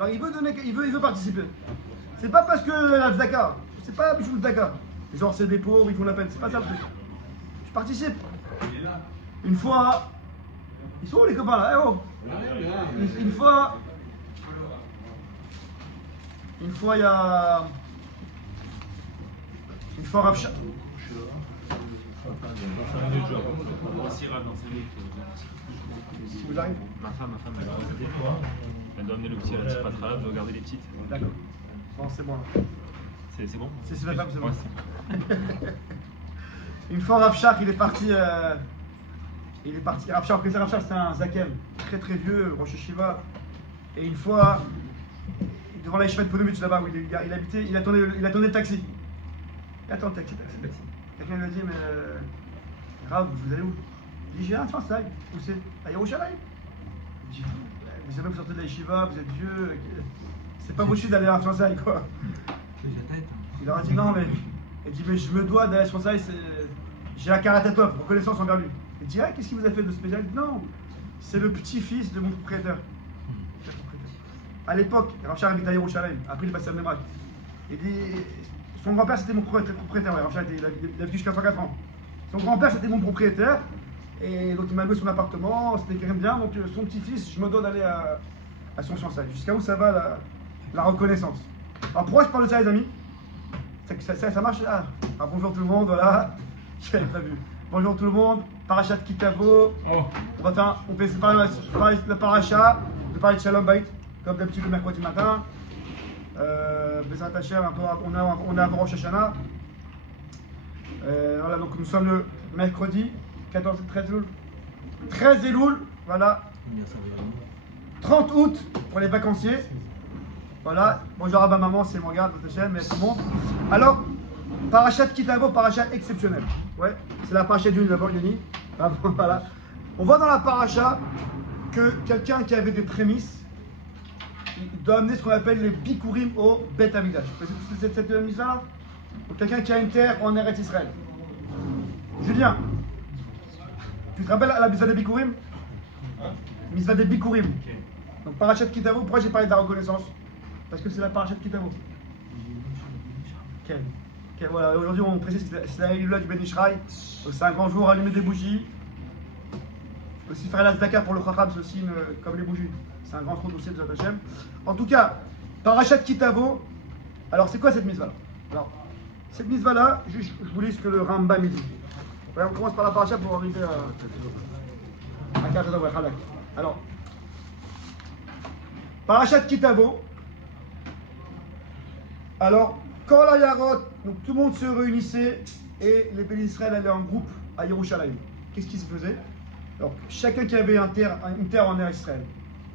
Alors il veut donner, il veut participer. C'est pas parce que la tzedaka, c'est pas la tzedaka. Genre c'est des pauvres, ils font la peine, c'est pas ça le truc. Je participe. Une fois, ils sont où les copains là? Eh oh. Une fois, il y a. Une fois Rav Shach. Si vous arrivez. Ma femme, elle doit amener le petit à la petite patra, elle doit garder les petites. D'accord. Bon, c'est bon. C'est bon? C'est la femme, c'est bon. Ouais, Une fois Rav Shach, il est parti. Rav Shach, c'était un zaken, très très vieux, Rosh Yeshiva. Et une fois, devant la Yeshiva de Ponovitch là-bas où il habitait, il attendait le taxi. Il attend le taxi. Quelqu'un lui a dit, mais Rav, vous allez où? Il dit, j'ai un Transaï. Où c'est? À Yerushalayim. Il dit, vous savez, vous sortez de la Yeshiva, vous êtes vieux. C'est pas possible d'aller à Transaï, quoi. Il leur a dit, non, mais. Il dit, mais je me dois d'aller à Transaï, j'ai la karatatov, reconnaissance envers lui. Il dit, ah, qu'est-ce qu'il vous a fait de spécial? Non, c'est le petit-fils de mon propriétaire. À l'époque, Rav Shach habitait à Yerushalayim, après il est passé à Bnei. Il dit, son grand-père c'était mon propriétaire, ouais, Rav Shach il a vécu jusqu'à 104 ans. Son grand-père c'était mon propriétaire, et donc il m'a loué son appartement, c'était quand même bien, donc son petit-fils, je me dois d'aller à son fiançailles. Jusqu'à où ça va la reconnaissance? Alors pourquoi je parle de ça les amis? Ça marche? Ah, bonjour tout le monde, voilà, je n'avais pas vu. Bonjour tout le monde, Parashat Kitavo. Oh. On fait la paracha, de parler de Shalom Bait, comme d'habitude le mercredi matin. Bezrat Hashem, on est avant Rosh Hashanah. Voilà, donc nous sommes le mercredi 13 Elul, voilà. 30 août pour les vacanciers. Voilà, bonjour à ma maman, c'est mon gars, Hashem, et tout le monde. Alors, Parashat Kitavo, parachat exceptionnel. Ouais, c'est la paracha d'une d'abord, Yoni. Voilà. On voit dans la paracha que quelqu'un qui avait des prémices, il doit amener ce qu'on appelle les bikurim au Bet Amidash. C'est cette mise-là? Quelqu'un qui a une terre en Eretz Israël. Julien, tu te rappelles la mise des bikurim? Mise des bikurim. Donc parachat Kitavo, pourquoi j'ai parlé de la reconnaissance? Parce que c'est la parachat Kitavo. Okay. Voilà, aujourd'hui on précise que c'est la Elula du Ben Ishraï, c'est un grand jour, allumer des bougies. Aussi faire la tzedaka pour le Chacham, c'est aussi comme les bougies. C'est un grand trou dossier de Zat Hashem. En tout cas, Parashat Kitavo, alors c'est quoi cette mitzvah là? Alors, cette mitzvah là, je vous lis ce que le Rambam dit. Ouais, on commence par la Parashat pour arriver à Kachadav et Halak. Alors, Parashat Kitavo, alors, quand la Yarot, donc tout le monde se réunissait et les bénis d'Israël allaient en groupe à Yerushalayim. Qu'est-ce qui se faisait? Alors, chacun qui avait une terre en Eretz Israël,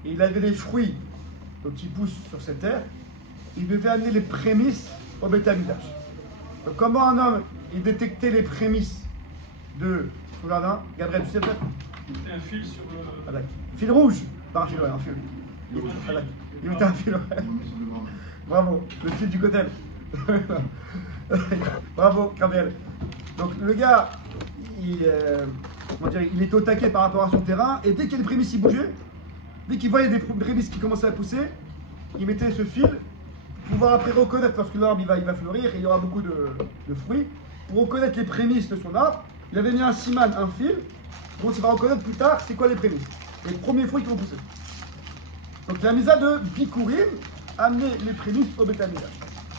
et il avait des fruits donc, qui poussent sur cette terre, il devait amener les prémices au Beit Hamikdash. Donc, comment un homme il détectait les prémices de son jardin? Gabriel, tu sais peut-être? Il mettait un fil sur le. Ah, fil rouge? Pas un fil, ouais, un fil. Il mettait un fil, ouais. Bravo, le fil du côté. Bravo, Gabriel. Donc le gars, il était au taquet par rapport à son terrain, et dès qu'il y a des prémices qui bougeaient, dès qu'il voyait des prémices qui commençaient à pousser, il mettait ce fil pour pouvoir après reconnaître, parce que l'arbre il va fleurir et il y aura beaucoup de fruits, pour reconnaître les prémices de son arbre, il avait mis un siman, un fil, donc il va reconnaître plus tard c'est quoi les prémices, les premiers fruits qui vont pousser. Donc la misa de Bikurim, amener les prémices au Beit Hamikdash.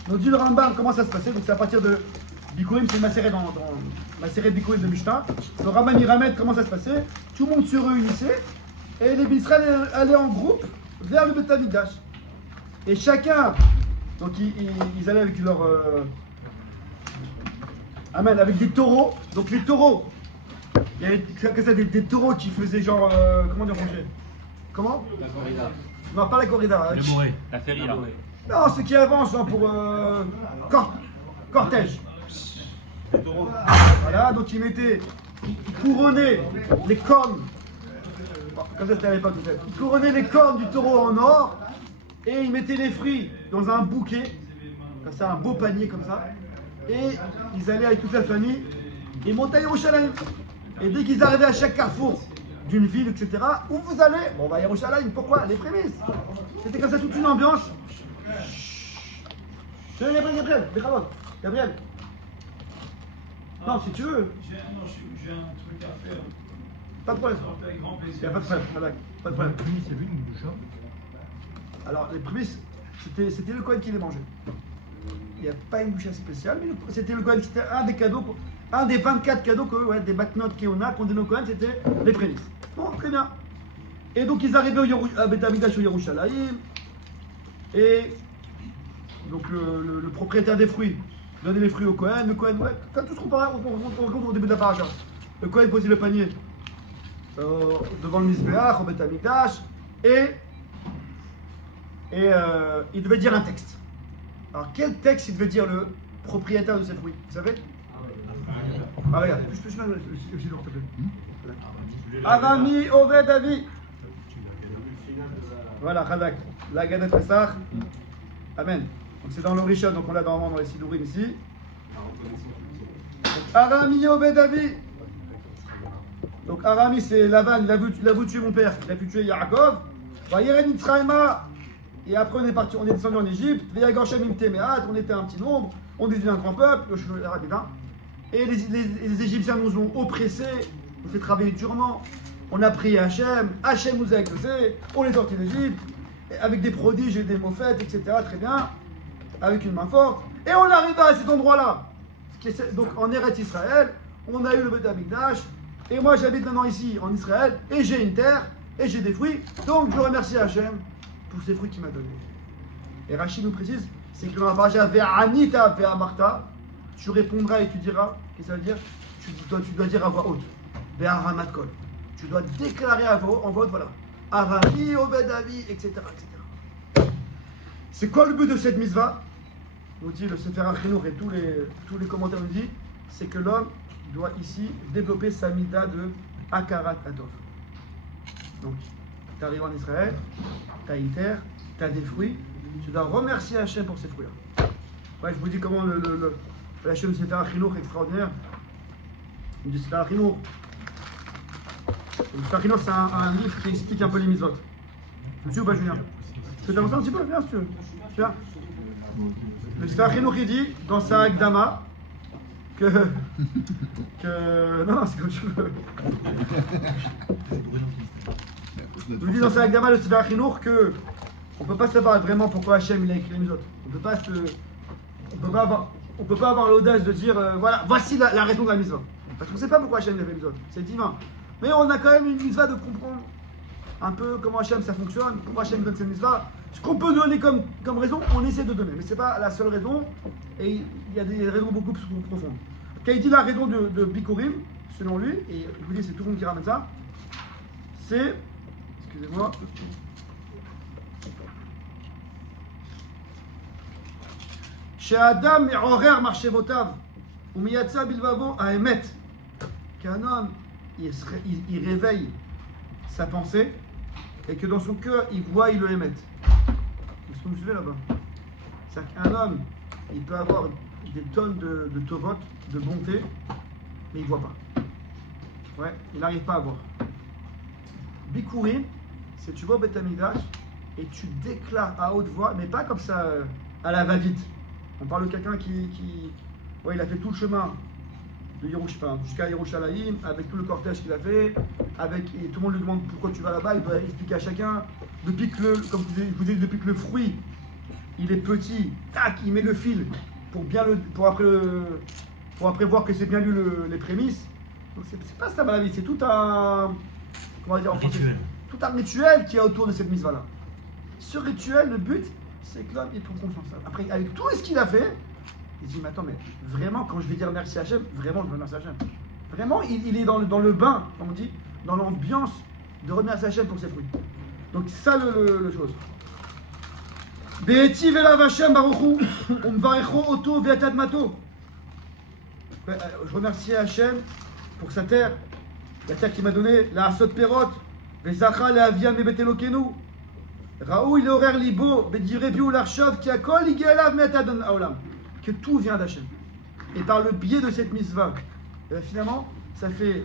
Donc dit le Rambam comment ça se passait, donc c'est à partir de Bikurim, c'est macéré dans macéré Bikurim de Mishnah. Le Rambam il ramène comment ça se passait, tout le monde se réunissait et les Israël allaient en groupe vers le Beit Hamikdash. Et chacun, donc ils allaient avec leur amen, avec des taureaux. Donc les taureaux, il y avait des taureaux qui faisaient genre comment dire manger? Comment? La corrida. Non, pas la corrida. Le moré, la feria. Non, ceux qui avancent hein, pour cortège. Voilà, donc ils couronnaient les cornes, comme ça c'était à l'époque, ils couronnaient les cornes du taureau en or et ils mettaient les fruits dans un bouquet, comme ça, un beau panier comme ça, et ils allaient avec toute la famille et montaient à Yerushalayim. Et dès qu'ils arrivaient à chaque carrefour, d'une ville, etc. Où vous allez? Bon, on va à Yerushalayim. Pourquoi? Les prémices. C'était comme ça toute une ambiance. Gabriel. Non, si tu veux. J'ai un truc à faire. Pas de problème. Avec grand Il n'y plaisir. a pas de problème. Voilà, pas de problème. Les prémices, il y avait une bouche. Alors, les prémices, c'était le Cohen qui les mangeait. Il n'y a pas une bouchée spéciale, mais c'était le Cohen. C'était un des cadeaux, un des 24 cadeaux que, ouais, des Batnot qu'on donnait au Cohen, c'était les prémices. Bon, très bien. Et donc, ils arrivaient à Beth Amikdash au Yerushalayim. Et donc, le propriétaire des fruits donnait les fruits au Cohen. Le Cohen, ouais, comme tout ce qu'on rencontre au début de la paracha. Le Cohen posait le panier devant le Mizbeach, au Beth Amikdash. Et il devait dire un texte. Alors, quel texte il devait dire le propriétaire de ces fruits? Vous savez? Ah, regarde, je peux le s'il te plaît. Arami Oved Avi. Voilà, Khadak. La Gadat Pessah. Amen. Donc, c'est dans le Rishon, donc on l'a normalement dans les Sidourim ici. Donc, Arami Oved Avi. Donc, Arami, c'est Lavan, il a voulu tuer mon père, il a pu tuer Yaakov. Vayeren Yitzraïma. Et après, on est parti, on est descendu en Égypte. On était un petit nombre, on était un grand peuple, et les Égyptiens nous ont oppressés, nous ont fait travailler durement. On a prié Hachem, Hachem nous a exaucés, on est sortis d'Égypte, avec des prodiges et des moffettes, etc. Très bien, avec une main forte. Et on arrive à cet endroit-là. Donc en Eretz Israël, on a eu le Beth Amikdash, et moi j'habite maintenant ici en Israël, et j'ai une terre, et j'ai des fruits. Donc je remercie Hachem pour ces fruits qu'il m'a donnés. Et Rachid nous précise, c'est que dans la paracha Ve'anita ve'amarta, tu répondras et tu diras, qu'est-ce que ça veut dire? Tu dois dire à voix haute. Ve'aramat kol. Tu dois déclarer en voix haute, voilà. Arami, Obed Avi, etc., etc. C'est quoi le but de cette mitzvah? Nous dit le Sefer HaChinuch et tous les commentaires nous disent, c'est que l'homme doit ici développer sa mida de Akarat Atov. Donc, tu arrives en Israël, tu as une terre, tu as des fruits, tu dois remercier Hachem pour ces fruits-là. Ouais, je vous dis comment le Hachem Sefer HaChinuch est extraordinaire. Il dit Sefer HaChinuch. Le Sefer HaChinuch, c'est un livre qui explique un peu les mitzvot. Tu me suis ou pas, Julien? Tu veux t'avancer un petit peu? Viens, si tu veux. Viens. Le Sefer HaChinuch, il dit dans sa Akdama que. Non, c'est comme tu veux. Il nous dit dans sa Akdama, le Sefer HaChinuch, que on ne peut pas savoir vraiment pourquoi Hachem il a écrit les mitzvot. On peut pas avoir l'audace de dire voilà, voici la raison de la mitzvah. Parce qu'on ne sait pas pourquoi Hachem a fait les mitzvot. C'est divin. Mais on a quand même une mitzvah de comprendre un peu comment Hachem ça fonctionne, pourquoi Hachem donne cette mitzvah. Ce qu'on peut donner comme raison, on essaie de donner. Mais ce n'est pas la seule raison. Et il y a des raisons beaucoup plus profondes. Quand il dit la raison de Bikurim, selon lui, et je vous dis c'est tout le monde qui ramène ça, c'est. Excusez-moi. Chez Adam et horaire marchevotav, ou miyatsa bilvavo a emet, qu'un homme il réveille sa pensée et que dans son cœur il voit, il le émet. Est-ce que vous me suivez là-bas? C'est-à-dire qu'un homme il peut avoir des tonnes de tovot, de bonté, mais il ne voit pas. Ouais, il n'arrive pas à voir. Bikurim, c'est tu vas au Beth Amikdash et tu déclares à haute voix, mais pas comme ça à la va-vite. On parle de quelqu'un qui ouais, il a fait tout le chemin de jusqu'à Yerushalayim, avec tout le cortège qu'il a fait, et tout le monde lui demande pourquoi tu vas là-bas, il doit expliquer à chacun. Depuis que comme je vous dis, depuis que le fruit il est petit, tac, il met le fil pour après voir que c'est bien lu les prémices. Donc c'est pas ça la vie, c'est tout un comment dire en français, tout un rituel qui est autour de cette mitzvah-là. Ce rituel, le but, c'est que l'homme il prend conscience. Après, avec tout ce qu'il a fait, il se dit, mais attends, mais vraiment, quand je vais dire merci à Hachem, vraiment, je remercie Hachem. Vraiment, il est dans le bain, comme on dit, dans l'ambiance de remercier Hachem pour ses fruits. Donc, c'est ça le chose. Be'etiv elav Hachem baruchu, umvarecho oto ve'atad mato. Je remercie Hachem pour sa terre, la terre qu'il m'a donnée, la asot perot, ve'zacha le'avia mebet Elokenu. Raoul il horaire libo, bedirebi ou l'archov qui a kol igelav metadon aolam. Que tout vient d'Hachem. Et par le biais de cette mitzvah, finalement, ça fait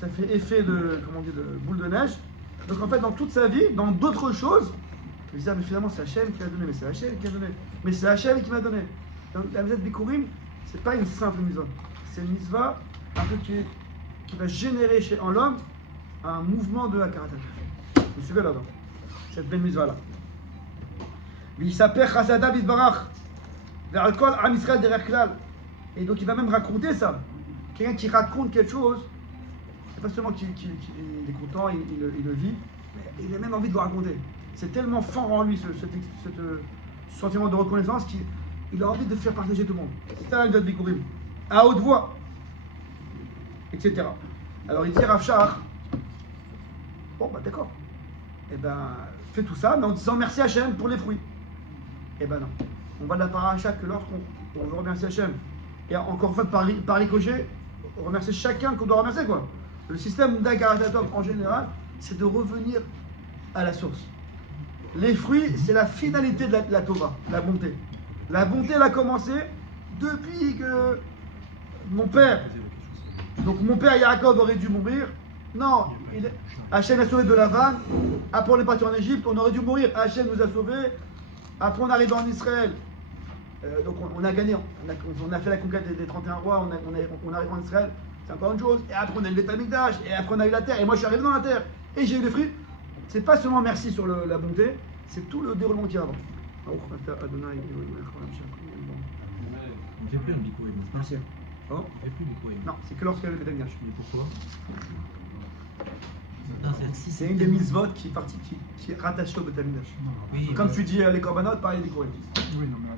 ça fait effet de, comment on dit, de boule de neige. Donc en fait, dans toute sa vie, dans d'autres choses, il disait, mais finalement c'est Hachem qui l'a donné, mais c'est Hachem qui l'a donné, mais c'est Hachem qui m'a donné. Donc la mitzvah de Bikurim, c'est pas une simple mitzvah, c'est une mitzvah un peu qui va générer en l'homme un mouvement de Hakarat Hashem. Vous suivez là-dedans, cette belle mitzvah-là. Et donc il va même raconter ça. Quelqu'un qui raconte quelque chose, c'est pas seulement qu'il est content, il le vit, mais il a même envie de le raconter. C'est tellement fort en lui ce sentiment de reconnaissance qu'il a envie de faire partager tout le monde. C'est ça la mitzvah de Bikurim. À haute voix, etc. Alors il dit Rav Shach, bon bah d'accord, et ben fais tout ça, mais en disant merci Hachem pour les fruits. Eh ben non, on va de la paracha que lorsqu'on veut remercier Hachem. Et encore une fois, par ricochet, remercier chacun qu'on doit remercier, quoi. Le système d'Hakarat Hashem en général, c'est de revenir à la source. Les fruits, c'est la finalité de la Tova, la bonté. La bonté, elle a commencé depuis que mon père, donc mon père Yaakov aurait dû mourir. Non, Hachem a sauvé de la vanne. Après on est parti en Égypte, on aurait dû mourir. Hachem nous a sauvés. Après on arrive en Israël. Donc on a gagné, on a fait la conquête des 31 rois, on arrive en Israël, c'est encore une chose. Et après on a eu le Beth Amikdash, et après on a eu la terre, et moi je suis arrivé dans la terre, et j'ai eu les fruits. C'est pas seulement merci sur la bonté, c'est tout le déroulement qu'il y a avant. On ne fait plus le Bikurim. Merci. Oh. On ne fait plus le Bikurim. Non, c'est que lorsqu'il y a le Beth Amikdash. Mais pourquoi? C'est une des mitzvot qui est rattachée au Beth Amikdash. Oui, comme tu dis les korbanot, pareil les Bikurim. Oui, non, mais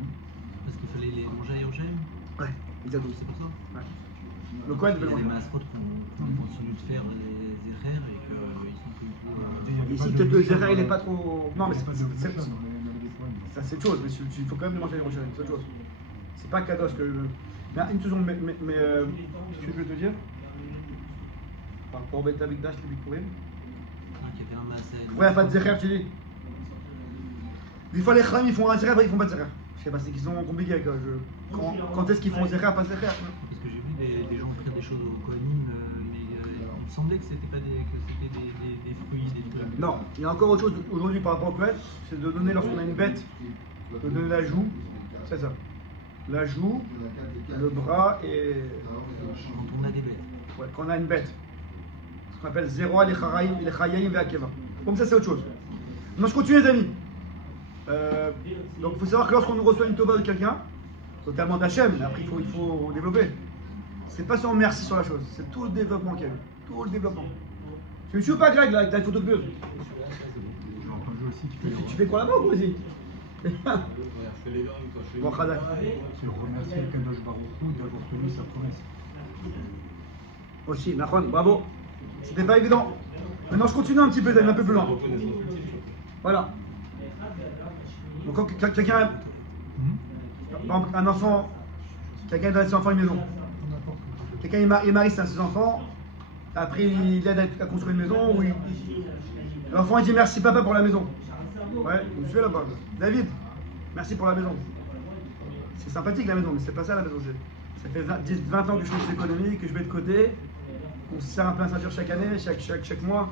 parce qu'il fallait les manger à Yerushalayim. Ouais, exactement. C'est pour ça. Ouais. Le Kohen Il y devait a des manger. masrotes qu'on continue de faire des erreurs et qu'ils sont plus trop. Ici, peut-être le Zera, il n'est pas trop. Non, mais pas ça, c'est autre chose, mais il faut quand même le manger à Yerushalayim, c'est autre chose. C'est pas Kadosh que. Mais une seconde, ce que je veux te dire, par rapport au Beth Amikdash, les Bikurim, Qu'il y avait un massé. pourquoi il n'y a pas de Zecher, tu dis? Des fois, les Chachamim, ils font un Zecher, après ils font pas de Zecher. Je sais pas, c'est qu'ils sont compliqués avec quand est-ce qu'ils font Zecher, pas Zecher? Parce que j'ai vu des gens faire des choses au Kohanim, mais il me semblait que c'était pas des fruits, des trucs. Non, il y a encore autre chose aujourd'hui par rapport au Kohen, c'est de donner lorsqu'on a une bête, de donner la joue, c'est ça. La joue, le bras et. Quand on a des bêtes. Ouais, quand on a une bête. Ce qu'on appelle Zeroa, les Chayayim et Akeva. Comme ça, c'est autre chose. Maintenant, je continue, les amis. Donc, il faut savoir que lorsqu'on reçoit une Tova de quelqu'un, totalement d'Hachem, mais après, il faut développer. C'est pas seulement merci sur la chose, c'est tout le développement qu'il y a eu. Tout le développement. Tu ne suis pas Greg là avec ta photo de buzz. j'ai entendu aussi Tu fais quoi là-bas ou vas-y? Bon, Khadak. c'est remercier le Kadosh Baruch Hu d'avoir tenu sa promesse. Aussi, Nachon, bravo. C'était pas évident. Maintenant, je continue un petit peu, un peu plus loin. Voilà. Donc, quand quelqu'un, par exemple, un enfant, quelqu'un donne à ses enfants une maison. Quelqu'un il marie ses enfants, après il aide à construire une maison, ou l'enfant il dit merci papa pour la maison. Ouais, vous suivez là-bas. David, merci pour la maison. C'est sympathique la maison, mais c'est pas ça la maison. Ça fait 20 ans que je fais des économies, que je mets de côté, qu'on se serre un peu un ceinture chaque année, chaque mois.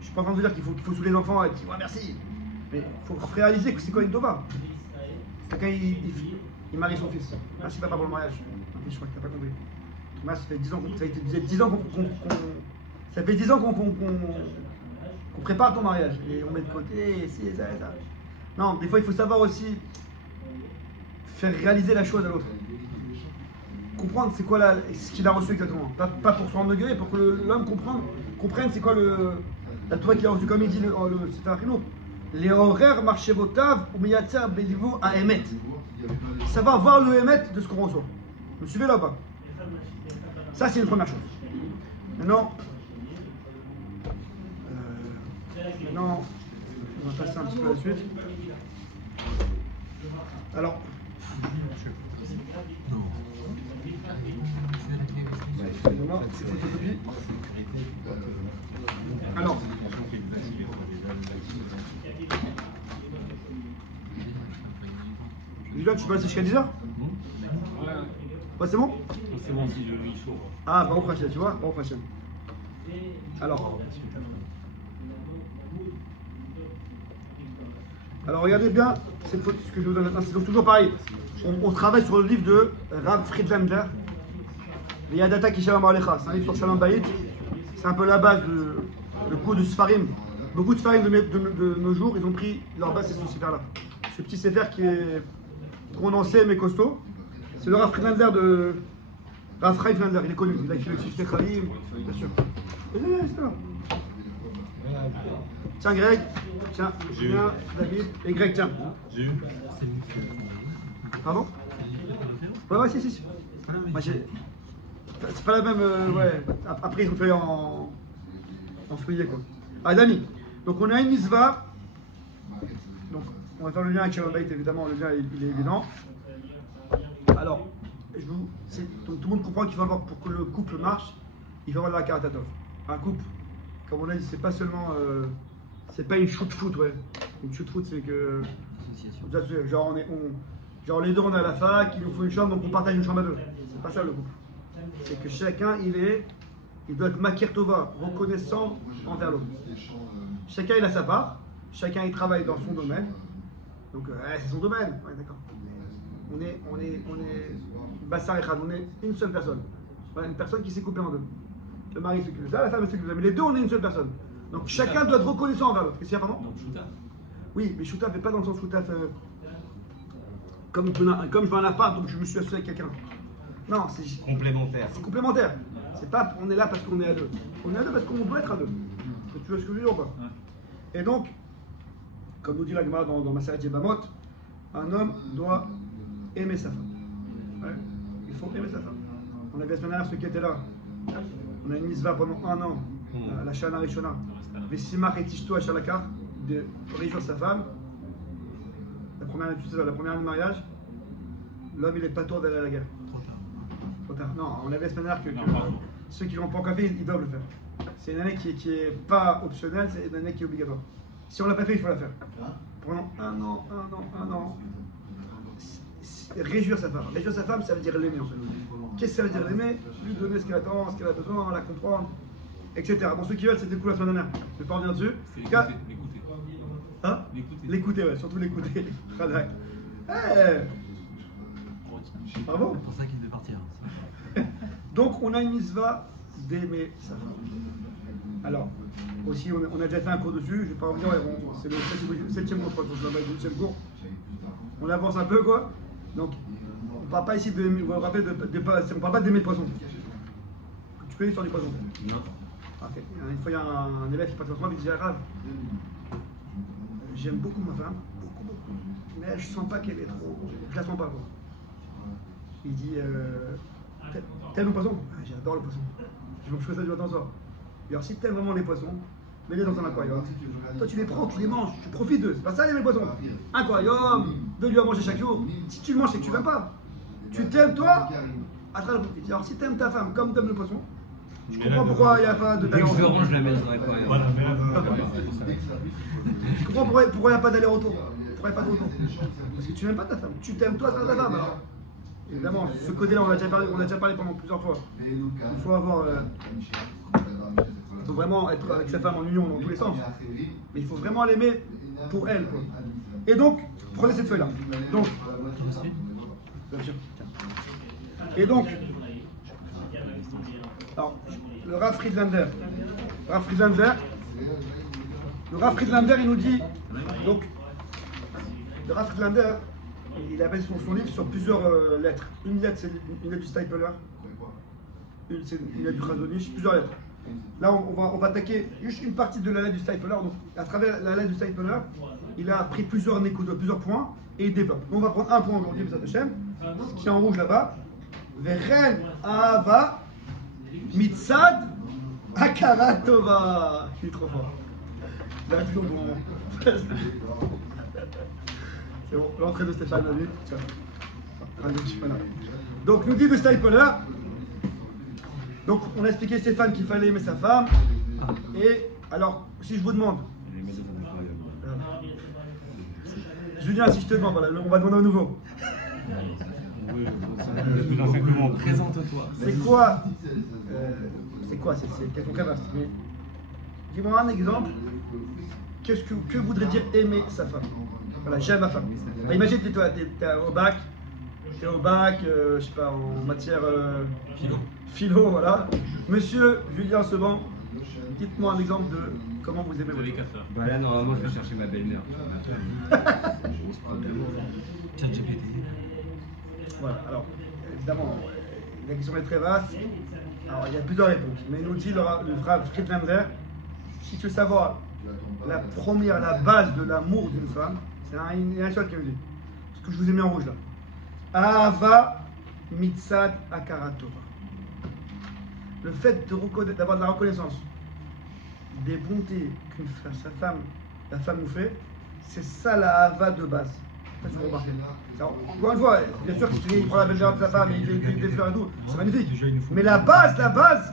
Je suis pas en train de vous dire qu'il faut saouler les enfants et dire ouais, merci. Mais il faut réaliser que c'est quoi une tova. Quelqu'un il marie son fils. Merci papa pour le mariage. Ok, je crois que t'as pas compris. Moi, ça fait 10 ans qu'on prépare ton mariage et on met de côté et ci et ça et ça. Non, des fois il faut savoir aussi faire réaliser la chose à l'autre. Comprendre c'est quoi ce qu'il a reçu exactement. Pas pour s'en enorgueillir, pour que l'homme comprenne c'est quoi la Torah qu'il a reçu, comme il dit c'est un chinour. Les horaires marché votav ou miyatsa belivo à Emet. Savoir voir le Emet de ce qu'on reçoit. Vous me suivez là ou pas? Ça c'est une première chose. Maintenant, on va passer un petit peu à la suite. Alors, excusez-moi, c'est photocopie. Alors, Julia, tu peux rester jusqu'à 10h? Ouais, c'est bon? C'est bon si je lis chaud. Ah, bah au prochain, tu vois, au prochain. Alors regardez bien ce que je vous donne maintenant. C'est donc toujours pareil. On travaille sur le livre de Rav Friedlander, Yadata Kishalom Alecha. C'est un livre sur Shalom Bayit. C'est un peu la base le cours du Sfarim. Beaucoup de Sfarim de nos jours, ils ont pris leur base, c'est ce séfer-là. Ce petit séfer qui est prononcé mais costaud. C'est le Rav Friedlander de Rav Friedlander. Il est connu. Il a écrit le Sifte Chaim, bien sûr. C'est là. Tiens Greg, tiens, Julien, David, et Greg, tiens. J'ai eu. Pardon? Ouais, si. Moi, c'est pas la même, ouais. Après, ils ont fait en feuillet, quoi. Allez, amis, donc on a une misva. Donc, on va faire le lien avec Shalom Bayit, évidemment, le lien il est évident. Alors, donc, tout le monde comprend qu'il faut avoir, pour que le couple marche, il faut avoir de la karatatov. Un couple, comme on a dit, c'est pas seulement. C'est pas une shoot-foot, ouais. Une shoot-foot, c'est que. Genre, les deux, on est à la fac, il nous faut une chambre, donc on partage une chambre à deux. C'est pas ça le couple. C'est que chacun, il doit être makir tova, reconnaissant envers l'autre. Chacun, il a sa part. Chacun, il travaille dans son domaine. Donc, c'est son domaine. Ouais, d'accord. On est Bassar Echad, on est une seule personne. Voilà, une personne qui s'est coupée en deux. Le mari s'occupe de ça, la femme s'occupe de ça. Mais les deux, on est une seule personne. Donc chacun doit être reconnaissant envers l'autre. Qu'est-ce qu'il y a, pardon? Oui, mais shootaf n'est pas dans le sens shootaf comme je veux un appart, donc je me suis associé avec quelqu'un. Non, c'est Complémentaire. c'est complémentaire. C'est pas on est là parce qu'on est à deux. On est à deux parce qu'on doit être à deux. Tu vois ce que je veux dire ou pas? Et donc, comme nous dit la Gemara dans Maseret Yebamot, un homme doit aimer sa femme. Ouais. Il faut aimer sa femme. On avait la semaine dernière ceux qui étaient là. On a une misva pendant un an, la Shana Rishona. Vesimach et Tishto à Shalakar, de réjouir sa femme. La première année de mariage, l'homme il est pas tôt d'aller à la guerre. Trop tard. Non, on avait la semaine dernière que ceux qui l'ont pas encore fait, ils doivent le faire. C'est une année qui est pas optionnelle, c'est une année qui est obligatoire. Si on l'a pas fait, il faut la faire. Pendant un an. Réjouir sa femme. Réjouir sa femme, ça veut dire l'aimer en fait. Qu'est-ce que ça veut dire l'aimer? Lui donner ce qu'elle attend, ce qu'elle a besoin, la comprendre, etc. Bon, ceux qui veulent, c'était cool la semaine dernière. Je vais pas revenir dessus. L'écouter. Hein? L'écouter, ouais, surtout l'écouter. Bravo. C'est pour ça qu'il devait partir. Donc, on a une misva d'aimer sa femme. Alors, aussi, on a déjà fait un cours dessus. Je ne vais pas revenir, c'est le 7e cours, je crois, que je vais le 8e cours. On avance un peu, quoi. Donc, on ne parle pas ici de. On parle pas d'aimer le poisson. Tu connais l'histoire du poisson? Non. Okay. Une fois, il y a un élève qui passe en moi, il dit Rav, j'aime beaucoup ma femme, beaucoup. Mais je sens pas qu'elle est trop. Je la sens pas, quoi. Il dit t'aimes le poisson? J'adore le poisson. Je fais ça du matin au soir. Et alors, si t'aimes vraiment les poissons, mets-les dans un aquarium. Toi, tu les prends, tu les manges, tu profites d'eux. C'est pas ça, aimer le poisson. Aquarium, donne-lui à manger chaque jour. Si tu le manges, c'est que tu l'aimes pas. Tu t'aimes, toi, à travers le profit. Alors, si t'aimes ta femme comme t'aimes le poisson, je comprends pourquoi il n'y a pas de Dès que je d'aller-retour. range la mets dans l'aquarium. Je comprends pourquoi il n'y a pas d'aller-retour. Pourquoi il n'y a pas de retour? Parce que tu n'aimes pas ta femme. Tu t'aimes toi à travers ta femme. Alors, évidemment, ce côté-là, on a déjà parlé pendant plusieurs fois. Il faut avoir. Il faut vraiment être avec sa femme en union dans tous les sens. Mais il faut vraiment l'aimer pour elle, quoi. Et donc, prenez cette feuille-là. Donc, et donc, alors, le Rav Friedlander, il nous dit, donc, le Rav Friedlander, il a basé son livre sur plusieurs lettres. Une lettre, c'est une lettre du Stipler, une c'est une lettre du Chazonish, plusieurs lettres. Là, on va attaquer juste une partie de la lettre du Stipler. Donc, à travers la lettre du Stipler, il a pris plusieurs points et il développe. Donc, on va prendre un point aujourd'hui, qui est en rouge là-bas. Veren Ahava Mitzad Akaratova. Il est trop fort. Là, c'est bon. C'est bon, l'entrée de Stéphane l'a vu. Donc, nous dit le Stipler. Donc, on a expliqué Stéphane qu'il fallait aimer sa femme. Et alors, si je vous demande. Julien, si je te demande, voilà, on va demander à nouveau. Présente-toi. C'est quoi C'est quoi? C'est une question très vaste. Mais dis-moi un exemple. Que voudrait dire aimer sa femme? Voilà, j'aime ma femme. Bah, imagine, t'es au bac, je sais pas, en matière philo, voilà. Monsieur Julien Seban, dites-moi un exemple de comment vous aimez votre femme. Bah là, normalement, je vais chercher ma belle-mère. Tiens, GPT. Voilà, alors, évidemment, la question est très vaste. Alors, il y a plusieurs réponses. Mais il nous dit le frère Friedlander, si tu veux savoir la base de l'amour d'une femme, c'est un seul qui nous dit. Ce que je vous ai mis en rouge là. Ahava mitzad akara tova. Le fait d'avoir de la reconnaissance des bontés la femme nous fait, c'est ça la Ahava de base. Ça, tu remarques. Encore une fois, bien sûr, il prend la belle de sa femme et il fait des fleurs et tout, c'est magnifique. Mais la base,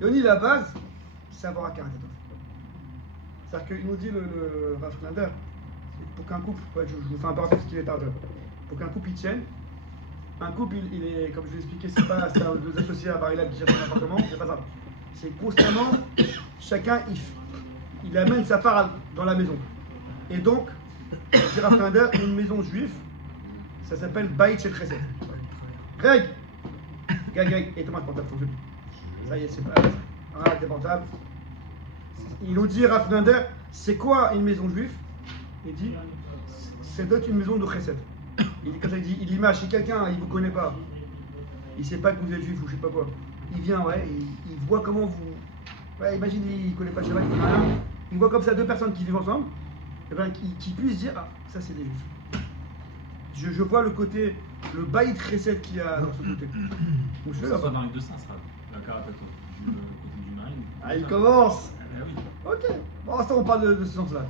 Yoni, la base, c'est avoir akara tova. C'est-à-dire qu'il nous dit le Rav Schneider, pour qu'un couple, je vous fais un parenthèse parce qu'il est tard, pour qu'un couple il tienne, un couple il est, comme je l'ai expliqué, c'est pas deux associés à Barilal qui cherchent un appartement, c'est pas ça. C'est constamment, chacun il amène sa part dans la maison. Et donc, dit Rav Schneider, une maison juive, ça s'appelle Baït Shel Chesed. Greg, et Thomas portable, ça y est, c'est pas arrête tes portables. Il nous dit, Rav Schneider, c'est quoi une maison juive? Il dit, c'est d'être une maison de chesed. Comme ça, il dit, il image, si quelqu'un, il ne vous connaît pas, il ne sait pas que vous êtes juif ou je ne sais pas quoi, il vient, ouais, il voit comment vous... Ouais, imagine, il ne connaît pas Shabbat, il connaît rien. Il voit comme ça deux personnes qui vivent ensemble, et ben, qui puissent dire, ah, ça c'est des juifs. Je vois le côté, le baït chesed qu'il y a dans ce côté. Donc, je fais là-bas. Marine de Saint sera la caractère du côté du marine. Ah, il commence. Ah oui. Ok, pour l'instant on parle de ce sens-là.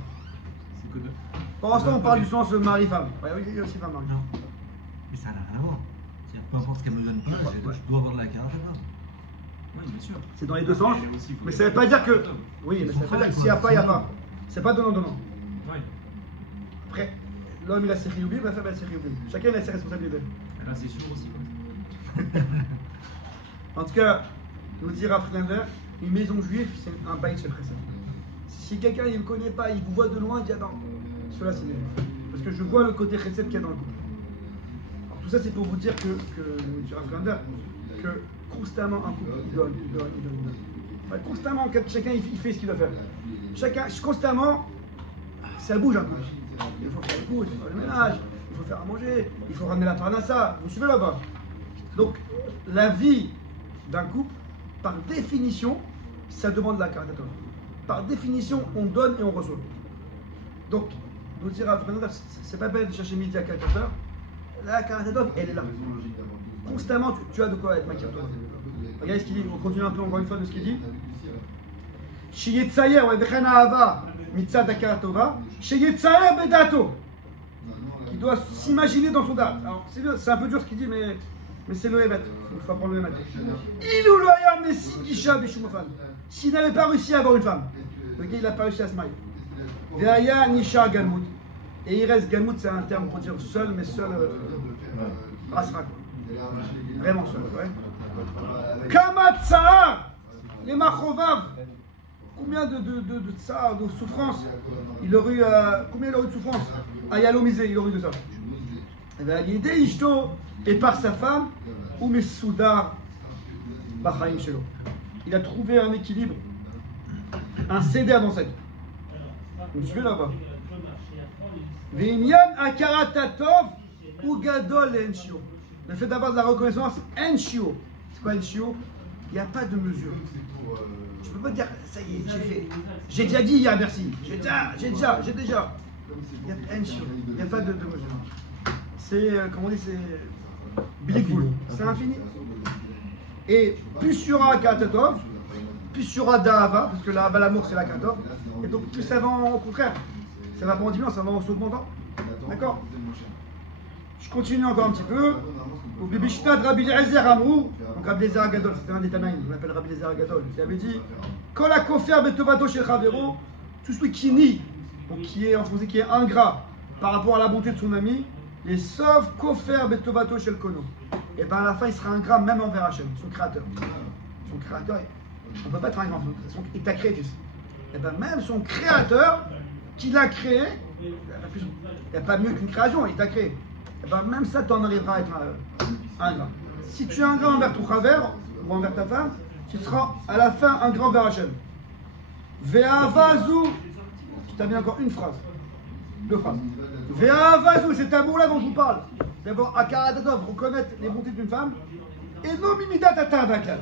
C'est que deux. Pour l'instant on parle du sens mari-femme. Ouais, il y a aussi femme-mari. Non. Mais ça n'a rien à voir. C'est-à-dire, peu importe ce qu'elle me donne pas, je dois avoir de la carte. Oui, bien sûr. C'est dans les deux sens. Mais aussi, Mais ça ne veut pas dire que. Oui, mais ça ne veut pas dire que s'il n'y a pas, il n'y a pas. C'est pas donnant-donnant. Oui. Après, l'homme il a ses rioubim, la femme elle a ses rioubim. Chacun il a ses responsabilités. Là, c'est sûr aussi. Quoi. En tout cas, nous dire à Friedlander, une maison juive, c'est un baït chez le chesed. Si quelqu'un il ne me connaît pas, il vous voit de loin, il dit attends, ceux-là c'est des juifs. Parce que je vois le côté chesed qu'il y a dans le couple. Alors, tout ça c'est pour vous dire que nous dire à Friedlander, que constamment un couple il donne. Enfin, constamment, chacun il fait ce qu'il doit faire. Constamment, ça bouge un peu. Il faut faire les courses, il faut faire le ménage, il faut faire à manger, il faut ramener la parnassa. Vous suivez là-bas? Donc, la vie d'un couple, par définition, ça demande la carte. Par définition, on donne et on reçoit. Donc, nous dire à Fernanda, c'est pas peine de chercher midi à 14h. La carte elle est là. Constamment, tu as de quoi être maquillé. Regardez ce qu'il dit, on continue un peu encore une fois de ce qu'il dit. Sheyetzayer wa bechana hava mitzad akaratova, sheyetzayer bedato. Qui doit s'imaginer dans son date. Alors, c'est un peu dur ce qu'il dit, mais c'est le Hémet. Il faut apprendre le Hémet. S'il n'avait pas réussi à avoir une femme, le gars il n'a pas réussi à se marier. Veaya Nisha Galmut. Et il reste Galmut, c'est un terme pour dire seul, mais seul. Asra quoi. Vraiment seul, ouais. Kamatsar, les Machovav. Combien de tsar, de souffrance il aurait eu, combien il aurait eu de souffrance? Ayalomisé, il aurait eu de ça. Et par sa femme, ou mes soudar, Bachaim Shelo. Il a trouvé un équilibre, un cédé dans sa vie. Vous me suivez là-bas? V'inyan akaratatov ou gadol enshio. Le fait d'avoir de la reconnaissance, enshio. C'est quoi enshio? Il n'y a pas de mesure. Je peux pas dire, ça y est, j'ai fait. J'ai déjà dit hier, merci. J'ai déjà. Il n'y a pas de mesure. C'est, comme on dit, c'est Bilikboul. C'est infini. Et plus il y aura Katatov, plus il y aura Dahava, parce que l'amour c'est la Katatov. Et donc plus ça va au contraire. Ça va pas en diminuant, ça va en s'augmentant. D'accord? Je continue encore un petit peu. Au Bibishtat Rabbi Eliezer Amrou, donc Rabbi Eliezer Agadol, c'était un des Tanaïm, on l'appelle Rabbi Eliezer Agadol. Il avait dit Kol hakofer betovato shel chavero, tout celui qui nie, donc qui est en français, qui est ingrat par rapport à la bonté de son ami, et sauf kofer betovato shel kono. Et bien à la fin, il sera ingrat même envers Hachem, son créateur. Son créateur, On ne peut pas être un grand. Il t'a créé, tu sais. Et bien même son créateur, qui l'a créé, il n'y a pas mieux qu'une création, il t'a créé. Et bien même ça, tu en arriveras à être un grand. Si tu es un grand envers ton frère ou envers ta femme, tu seras à la fin un grand envers Hachem. Ve'avazou, je t'amène encore une phrase. 2 phrases. Ve'avazou, cet amour-là dont je vous parle. D'abord, Akaratatov, reconnaître les bontés d'une femme. Et non mimidat atavakal.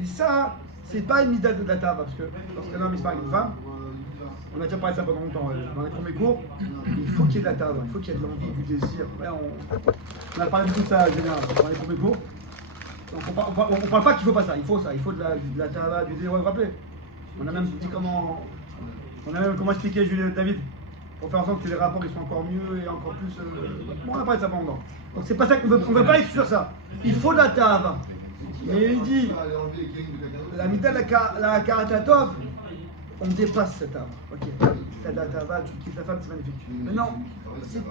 Et ça, c'est pas une midat de la tava, parce que lorsqu'un homme se marie avec une femme, on a déjà parlé de ça pendant longtemps dans les premiers cours, il faut qu'il y ait de la tava, il faut qu'il y ait de l'envie, du désir. Ouais, on a parlé beaucoup de ça dans les premiers cours. Donc on parle pas qu'il faut pas ça, il faut de la tava, du désir. Vous vous rappelez? On a même dit comment expliquer David pour faire en sorte que les rapports ils soient encore mieux et encore plus. Bon, on a parlé de ça pendant longtemps. Donc c'est pas ça qu'on veut pas être sur ça. Il faut de la tava. Mais il dit, la mida la karatatov, on dépasse cette âme. Ok, t'as de la tava, tu kiffes ta femme, c'est magnifique. Mais non,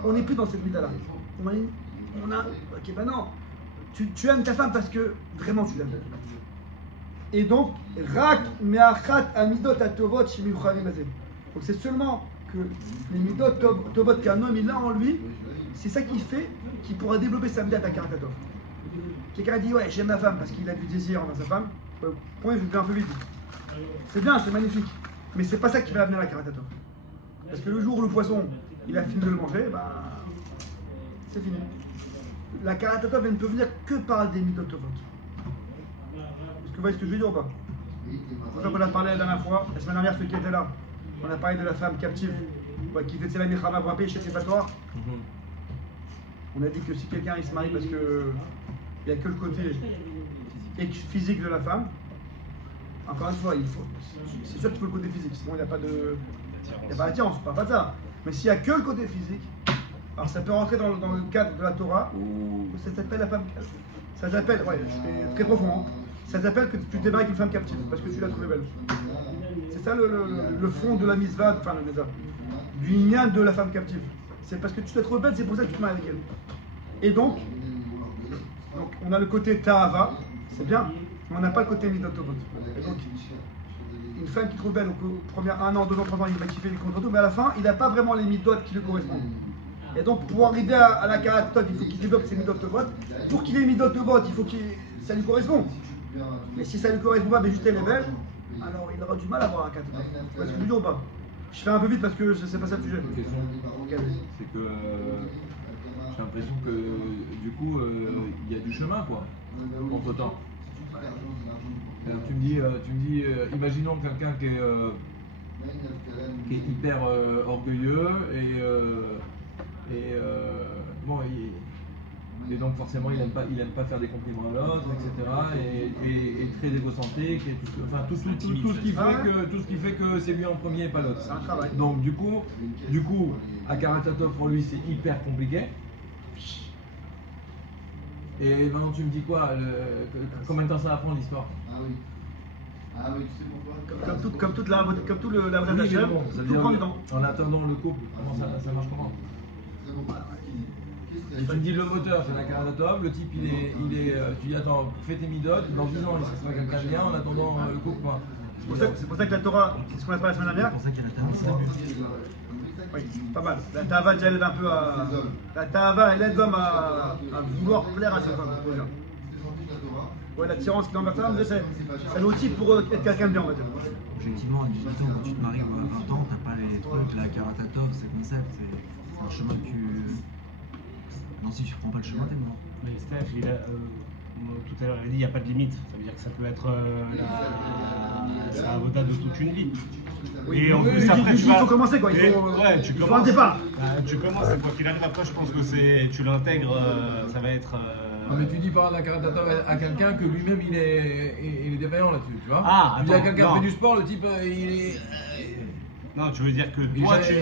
on n'est plus dans cette mida là. Ok, ben non, tu aimes ta femme parce que vraiment tu l'aimes. Et donc, rak me'achat amidot atovot shemiuchavim azeh. Donc c'est seulement que les midot tovot qu'un homme il a en lui, c'est ça qui fait qu'il pourra développer sa mida à karatatov. Quelqu'un dit ouais j'aime ma femme parce qu'il a du désir envers sa femme. Point, je vais un peu vite. C'est bien, c'est magnifique. Mais c'est pas ça qui va amener à la karatatov. Parce que le jour où le poisson il a fini de le manger, bah c'est fini. La karatatov elle ne peut venir que par des midot tovot. Est-ce que vous voyez ce que je veux dire ou pas? C'est ça qu'on a parlé la dernière fois, la semaine dernière ceux qui étaient là. On a parlé de la femme captive qui était la Milchama, vous vous rappelez, chez Sépatoire. On a dit que si quelqu'un il se marie parce que il n'y a que le côté physique de la femme, encore une fois, c'est sûr qu'il faut le côté physique, sinon il n'y a pas d'attirance, on parle pas de ça. Mais s'il n'y a que le côté physique, alors ça peut rentrer dans le cadre de la Torah, où ça s'appelle la femme captive. Ça s'appelle, ouais, c'est très profond, hein. Ça s'appelle que tu t'es marié avec une femme captive, parce que tu l'as trouvée belle. C'est ça le fond de la misva, enfin du lien de la femme captive. C'est parce que tu l'as trouvée belle, c'est pour ça que tu te maries avec elle. Et donc on a le côté ta'ava, c'est bien, mais on n'a pas le côté midot tovot. Et donc, une femme qui trouve belle, au premier 1 an, 2 ans, 3 ans, il va kiffer les contre tout, mais à la fin, il n'a pas vraiment les midot qui lui correspondent. Et donc, pour arriver à la karatatov, il faut qu'il développe ses midot tovot. Pour qu'il ait midot tovot, il faut que ça lui corresponde. Mais si ça lui correspond pas, mais juste elle est belle, alors il aura du mal à avoir un karatatov. Vous voyez ce que je veux dire ou pas? Je fais un peu vite parce que c'est pas ça le sujet. Une question, c'est que j'ai l'impression que du coup il y a du chemin quoi, entre temps. Tu me dis, imaginons quelqu'un qui est hyper orgueilleux et donc forcément il aime pas faire des compliments à l'autre, etc. Et très égocentrique, et tout ce qui fait que c'est lui en premier et pas l'autre. C'est un travail. Donc du coup, à Karatatov pour lui c'est hyper compliqué. Et maintenant tu me dis quoi, combien de temps ça va prendre l'histoire? Comme tout la vraie Oui, d'Hachem, bon, tout prend du temps. en attendant le couple, ça marche comment? Et tu me dis le moteur c'est la Karatatov, le type tu dis attends, fais tes midotes, dans 10 ans il sera quelqu'un de bien, en attendant le couple quoi. C'est pour ça que la Torah, c'est ce qu'on a parlé la semaine dernière. C'est pour ça qu'il y a la table. Oui, pas mal. La Tava, elle aide un peu à. La Tava, elle aide l'homme à vouloir plaire à ses femmes. Ouais, l'attirance qu'il a envers sa femme, c'est un outil pour être quelqu'un de bien, on va dire. Effectivement, à 18 ans, quand tu te maries ou à 20 ans, t'as pas les trucs, la karatatov, ces concepts, c'est un chemin que tu. Non, si tu prends pas le chemin, t'es mort. Mais Steph, tout à l'heure, il a dit qu'il n'y a pas de limite. Ça veut dire que ça peut être la avoda de toute une vie. Oui, et en plus, après, il faut commencer quoi. Il faut un départ. Tu commences, et quoi qu'il arrive, après, je pense que tu l'intègres, ça va être. Non, mais tu dis par la Karatatov à quelqu'un que lui-même il est défaillant là-dessus, tu vois. Ah, tu dis à attends, quelqu'un qui non. fait du sport, le type il est. Non, tu veux dire que toi, tu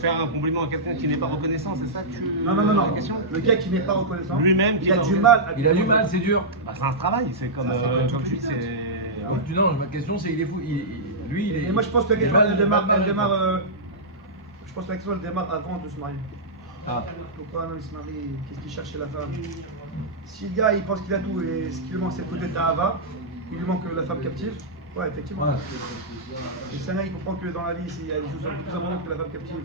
faire un compliment à quelqu'un qui n'est pas reconnaissant, c'est ça que tu. Non. La question Le gars qui n'est pas reconnaissant, lui-même, il a du mal. Il a du mal, c'est dur. Bah, c'est un travail, c'est comme tu dis, c'est. Donc, non, ma question c'est il est fou. Lui il est. Et moi je pense que la question elle démarre. Je pense que la question elle démarre avant de se marier. Ah. Pourquoi un homme se marie? Qu'est-ce qu'il cherche chez la femme? Si le gars il pense qu'il a tout et ce qui lui manque c'est le côté de Tahava, il lui manque la femme captive. Ouais, effectivement. Ouais. Et Sana, il comprend que dans la vie, il y a des choses plus importantes que la femme captive.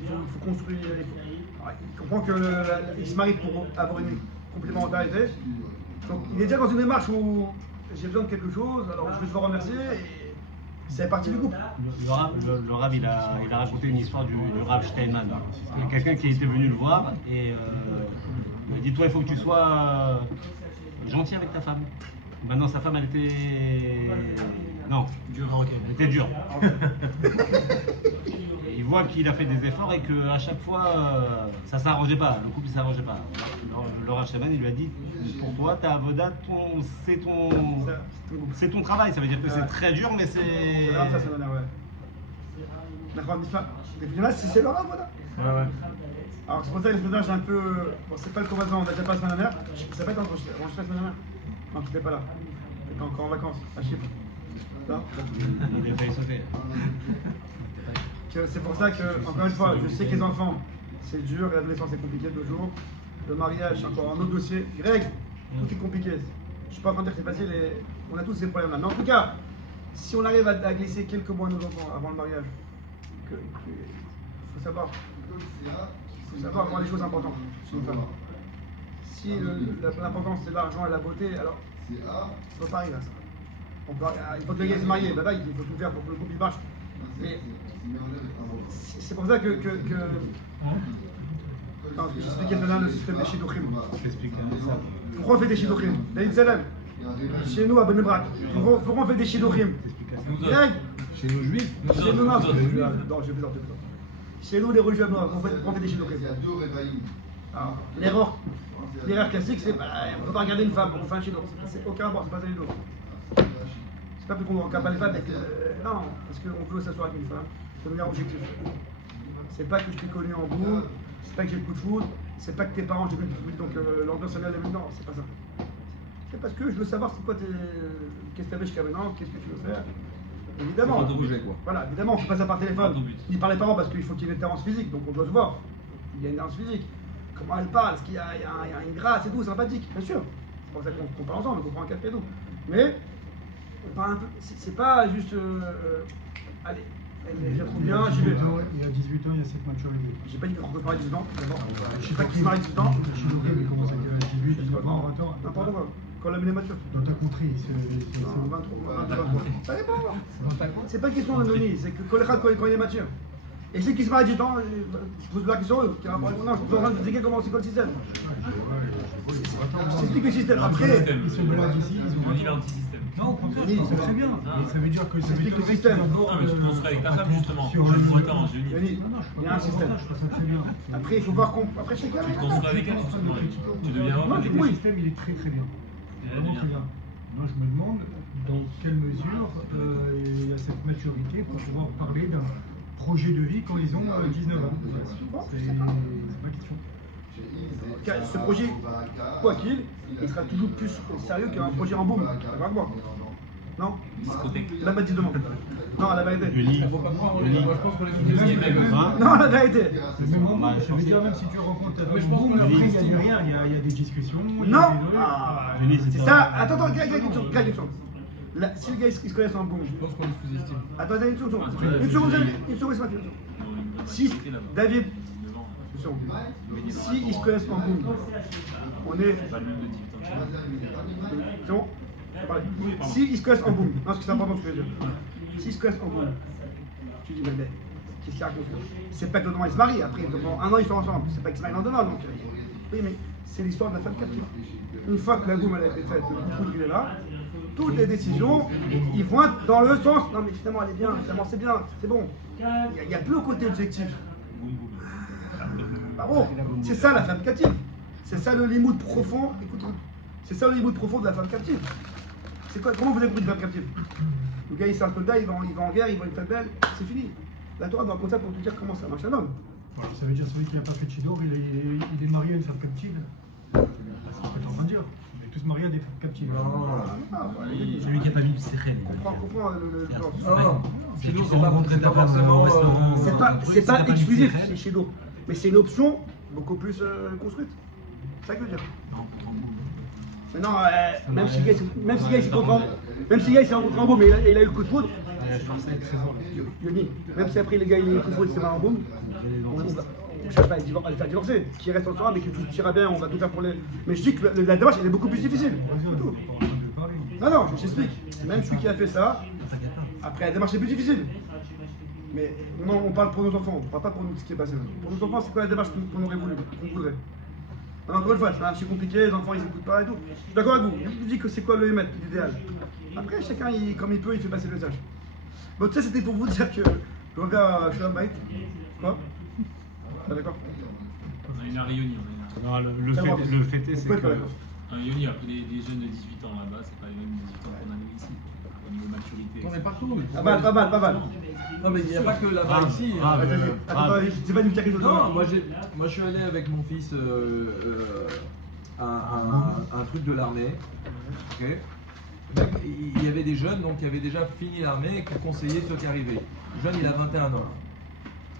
Il faut construire. Il comprend qu'il se marie pour avoir une complémentarité. Donc il est déjà dans une démarche où j'ai besoin de quelque chose, alors je vais te remercier et c'est parti du couple. Le Rav, il a raconté une histoire du Rav Steinman. Il y a quelqu'un qui était venu le voir et il m'a dit, toi, il faut que tu sois gentil avec ta femme. Maintenant, sa femme, elle était... Non, elle était dure. Il voit qu'il a fait des efforts et qu'à chaque fois, ça ne s'arrangeait pas, le couple ne s'arrangeait pas. Le Rav Steinman, il lui a dit, pour toi, ta avoda, c'est ton travail. Ça veut dire que c'est très dur, mais c'est... Ça, c'est ouais. D'accord, c'est le Rav, voilà. Ouais, ouais. Alors c'est pour ça que le j'ai un peu... Bon, c'est pas le combattant, on a déjà pas la semaine dernière. Ça va être enregistré la semaine dernière. Non, tu n'étais pas là. Tu étais encore en vacances, à Chypre. Là. Il a failli sauter. C'est pour ça que, encore une fois, je sais que les enfants, c'est dur, l'adolescence c'est compliqué toujours. Le mariage, c'est encore un autre dossier. Greg, tout est compliqué. Je ne suis pas en train de dire que c'est facile et on a tous ces problèmes-là. Mais en tout cas, si on arrive à glisser quelques mois à nos enfants avant le mariage, il faut savoir voir les choses importantes chez une femme. Si l'importance c'est l'argent et la beauté, alors c'est pas pareil là. Il faut que le gars se marie, bah, il faut tout faire pour que le couple il marche. Mais c'est pour ça que j'expliquais tout à l'heure le système des shidduchim. Pourquoi on fait des shidduchim? David Salem, chez nous à Bnei Brak, pourquoi on fait des shidduchim? Chez nos juifs. Chez nous, non, je plaisante. Chez nous, les religieux, on fait des shidduchim. L'erreur classique, c'est on ne peut pas regarder une femme, on fait un shidduch. C'est aucun rapport, c'est pas ça du tout. C'est pas plus qu'on ne regarde pas les femmes, non, parce qu'on veut s'asseoir avec une femme, c'est le meilleur objectif. C'est pas que je t'ai connu en bout, c'est pas que j'ai le coup de foudre, c'est pas que tes parents j'ai connu le coup de foudre, donc l'ambiance est là maintenant, c'est pas ça. C'est parce que je veux savoir c'est quoi qu'est-ce que tu avais jusqu'à maintenant, qu'est-ce que tu veux faire. Évidemment. Voilà, évidemment, on ne fait pas ça par téléphone, ni par les parents parce qu'il faut qu'il y ait une différence physique, donc on doit se voir. Il y a une différence physique. Comment elle parle, est-ce qu'il y a une grâce et tout, sympathique, bien sûr. C'est pour ça qu'on parle ensemble, on prend un café et tout. Mais, c'est pas juste. Allez, elle trouve bien, j'y vais. Il y a 18 ans, il y a cette maturité. J'ai pas dit qu'on peut parler 18 ans, d'abord. Je sais pas qui se marie 18 ans. Il commence à 18, 19 ans, 20 ans. N'importe quoi. Quand la est mature. Dans ta contrée, c'est 23. Ça dépend. C'est pas une question d'anonyme, c'est que quand il est mature. Et ceux qui se marient 18 ans, je pose la question, non, je suis en train de vous expliquer comment c'est quoi le système. Je t'explique le système. Après, ils se baladent ici, ils ont Il est anti-système. non, au contraire, c'est très bien. Ça veut dire que c'est le système. Non, mais tu construis avec ta femme justement. Sur Je un suis d'accord, je dis. Yannick, il y a un système. Je trouve ça très bien. Après, il faut voir qu'on. Après, chacun. Tu te construis avec elle, justement. Tu deviens Non, homme. du Le coup, oui. système, il est très très bien. Il est Vraiment bien. très bien. Moi, je me demande dans quelle mesure il y a cette maturité pour pouvoir parler d'un projet de vie quand ils ont 19 ans. C'est pas question. Ce projet, quoi qu'il, il sera toujours plus sérieux qu'un projet en boom. Tu vas voir. Non? Discothèque. La bête demande. Non, la vérité. Faut pas croire, moi je pense qu'on est Non, la vérité. Mais moi, ça veut dire même si tu rencontres un boom, après il y a du rien, il y a des discussions. il y a Non. des trucs. Ah, Denis, c'est ça. Attends, regarde une seconde. Si le gars il se connaissent en boom. Je pense qu'on le sous-estime. Attends, une seconde. Une seconde, c'est ma question. Si David, si ils se connaissent en boom, on est. Pas le même de 18 ans. C'est bon? Si ils se connaissent en boom, non, parce que c'est important ce que je veux dire. S'ils se connaissent en boom, tu dis, mais qu'est-ce qu'il raconte? C'est pas que le lendemain ils se marient, après pendant un an ils sont ensemble, c'est pas qu'ils se marient le lendemain, donc. Oui, mais c'est l'histoire de la femme captive. Une fois que la boum elle a été faite, le coup il est là, toutes les décisions, ils vont être dans le sens. Non, mais finalement elle est bien, finalement c'est bien, c'est bon. Il n'y a plus le côté objectif. Bravo, c'est ça la femme captive. C'est ça le limoud profond. Écoute, c'est ça le limoud profond de la femme captive. C'est quoi? Comment vous avez pris une femme captive? Le gars il c'est un soldat, il va en guerre, il voit une femme belle, c'est fini. La Torah doit raconter ça pour te dire comment ça marche un homme. Ça veut dire celui qui n'a pas fait de Chidor, il est marié à une femme captive. C'est ce que tu es en train de dire. On est tous mariés à des femmes captives. Celui qui n'a pas mis de Sechel. Comprends le genre. Non, Si sinon tu c'est pas rencontres ta femme forcément. au restaurant, C'est pas exclusif chez Shido, mais c'est une option beaucoup plus construite. C'est ça que je veux dire. Non, Maintenant, même si le gars il s'est rencontré en boum et il a eu le coup de foudre, Yoni, même si après le gars il a eu le coup de foudre et c'est pas en boum, on cherche pas à le faire divorcer. Qui reste ensemble et que tout ira bien, on va tout faire pour les. Mais je dis que la démarche elle est beaucoup plus difficile. Non, je t'explique. Même celui qui a fait ça, après la démarche est plus difficile. Mais non, on parle pour nos enfants, on parle pas pour nous ce qui est passé. Pour nos enfants, c'est quoi la démarche qu'on aurait voulu, qu'on voudrait. Alors, encore une fois, c'est compliqué, les enfants ils écoutent pas et tout. Je suis d'accord avec vous, je vous dis que c'est quoi le émettre, l'idéal. Après, chacun, comme il peut, il fait passer le message. Bon, tu sais, c'était pour vous dire que je reviens à Shalom Bayit. Quoi? Ah, d'accord. On a une Arioni. Non, le fait est, c'est que. Un Yoni a pris des jeunes de 18 ans là-bas, c'est pas les mêmes 18 ans qu'on a nous ici. Au niveau maturité. On est partout. Pas mal. Non, mais il n'y a pas que là-bas ici. Attends, c'est pas une carrière de Non, moi je suis allé avec mon fils un truc de l'armée. Ok. Donc, il y avait des jeunes donc, qui avaient déjà fini l'armée et qui conseillaient ceux qui arrivaient. Le jeune, il a 21 ans.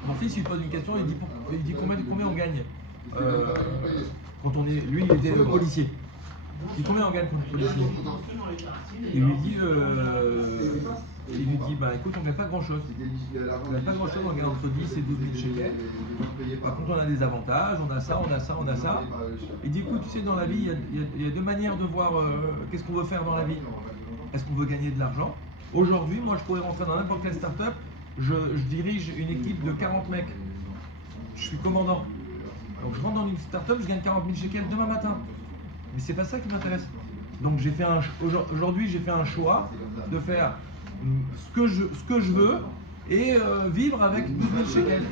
Mon fils, il pose une question, il dit combien on gagne quand on est. Lui, il était policier. Il dit combien on gagne quand on est policier? Il lui dit bah écoute, on gagne pas grand chose. On gagne pas grand chose, on gagne entre 10 et 12 000 shekels. Par contre, on a des avantages, on a ça. Il dit écoute, tu sais, dans la vie, il y a deux manières de voir qu'est-ce qu'on veut faire dans la vie. Est-ce qu'on veut gagner de l'argent? Aujourd'hui, moi, je pourrais rentrer dans n'importe quelle start-up. Je dirige une équipe de 40 mecs. Je suis commandant. Donc, je rentre dans une start-up, je gagne 40 000 shekels demain matin. Mais c'est pas ça qui m'intéresse. Donc aujourd'hui j'ai fait un choix de faire ce que je veux et vivre avec 12 000 shekels.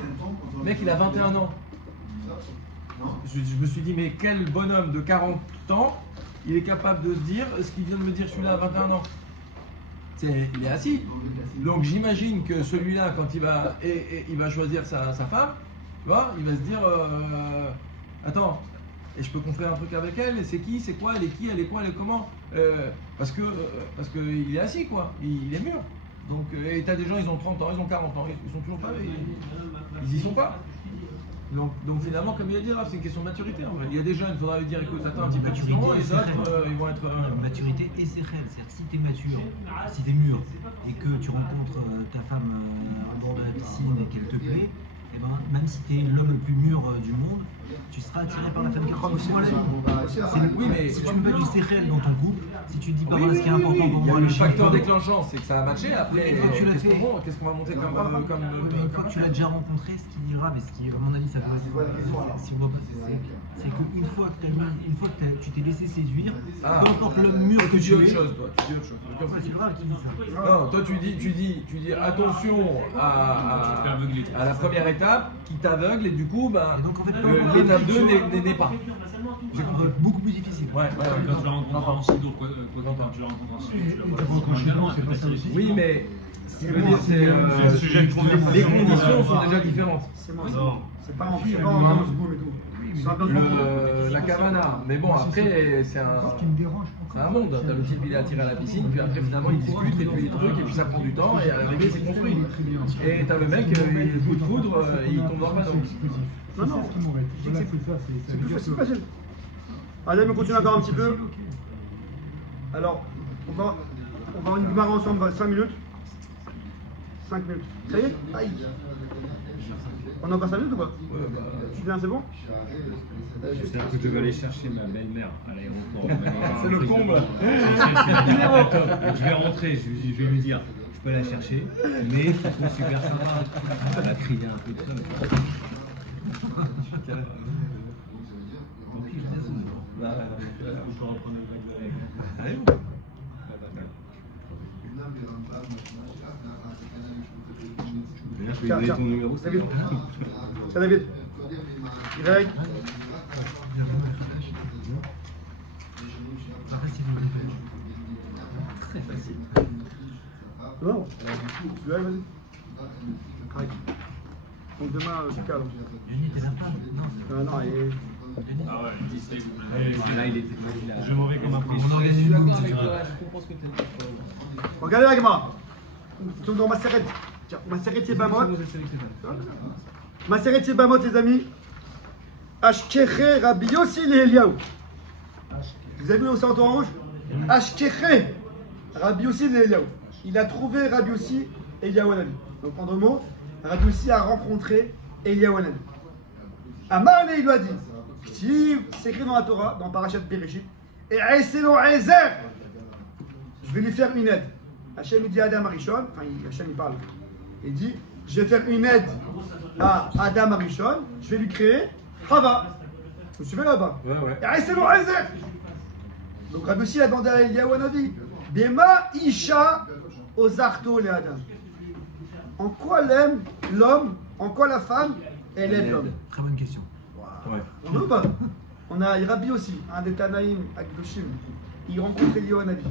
Le mec il a 21 ans. Je me suis dit mais quel bonhomme de 40 ans il est capable de se dire ce qu'il vient de me dire celui-là à 21 ans. Il est assis. Donc j'imagine que celui-là quand il va choisir sa femme, tu vois, il va se dire attends. Et je peux construire un truc avec elle, et c'est qui, c'est quoi, elle est qui, elle est quoi, elle est comment parce que il est assis quoi, il est mûr. Donc, et t'as des gens, ils ont 30 ans, ils ont 40 ans, ils sont toujours pas, ils y sont pas. Donc finalement, comme il a dit, c'est une question de maturité. En vrai. Il y a des jeunes, il faudra lui dire, écoute, attends un petit peu, et les autres, ils vont être... Maturité et séchel, c'est-à-dire si t'es mature, si t'es mûr, et que tu rencontres ta femme à bord de la piscine et qu'elle te plaît, et ben, même si tu es l'homme le plus mûr du monde, tu seras attiré par la femme qui ressemble à la vie. Oui, mais si tu mets du séchel dans ton couple, si tu te dis pas voilà ce qui est important pour moi, le facteur déclenchant, c'est que ça a matché. Après, qu'est-ce qu'on va monter comme une fois que tu l'as déjà rencontré, ce qui est grave et ce qui, à mon avis, ça peut être si on voit pas, c'est qu'une fois que tu t'es laissé séduire, peu importe l'homme mûr que tu es. C'est C'est grave qui dit ça. Non, toi tu dis attention à la première étape qui t'aveugle et du coup bah, l'étape 2 n'est pas. J'ai compris. Beaucoup plus difficile. Quand tu la rencontres en Chido, quand tu la rencontres en Chido, tu la rencontres également, c'est pas ça aussi. Oui, mais ce qui veut dire c'est les conditions sont déjà différentes. C'est pas en ambiance boum et tout. La Cavana, mais bon après c'est un monde, t'as le type il est attiré à la piscine, puis après finalement il discute et puis les trucs et puis ça prend du temps et à l'arrivée c'est construit. Et t'as le mec, il coup de foudre, il tombe dans le panneau. Non, c'est facile. Allez, on continue encore un petit peu. Alors, on va avoir une marre ensemble 5 minutes. 5 minutes. Ça y est? Aïe. On a encore 5 minutes ou pas? Julien, c'est bon? C'est-à-dire que je vais aller chercher ma belle-mère à l'aéroport. C'est le comble. Je vais rentrer, je vais lui dire, je peux la chercher, mais c'est trop super sympa. Elle va crier un peu de ça. Allez. Je vais donner ton numéro. David. C'est David. Greg. Très facile. Non. Tu vas, vas-y. Greg. Donc demain, c'est calme. Yannick, t'es sympa? Non, il est... Ah ouais, il sait. Là, il était Je m'en vais comme un prince. On organise une boum, c'est Regardez la caméra. Nous sommes dans Maseret. Tiens, Maseret Yebamot. Maseret Yebamot, les amis. Ashkeche Rabbi Yossi Eliaou. Vous avez vu l'océan orange? Ashkeche, Rabbi Yossi et Eliaou. Il a trouvé Rabbi Yossi et Eliaou Hanavi. Donc en 2 mots, Rabbi Yossi a rencontré Eliaou Hanavi. Amar il lui a dit, c'est écrit dans la Torah, dans Parashat Bereshit, et Aïselo Aïzer, je vais lui faire une aide. Hachem il dit à Adam Arishon, enfin Hachem il parle, il dit, je vais faire une aide à Adam Arishon, je vais lui créer Chava. Vous suivez là-bas? Ouais. Et Aïselo Aïzer. Donc Rabbi Yossi a demandé à Eliaou Hanavi, Bema Isha Ozarto le Adam. En quoi l'aime l'homme, en quoi la femme, elle aime l'homme? Très bonne question. Ouais. On veut ou pas? On a Rabbi aussi, un des Tanaïm, Akdoshim. Il rencontre Eliaou Hanavi.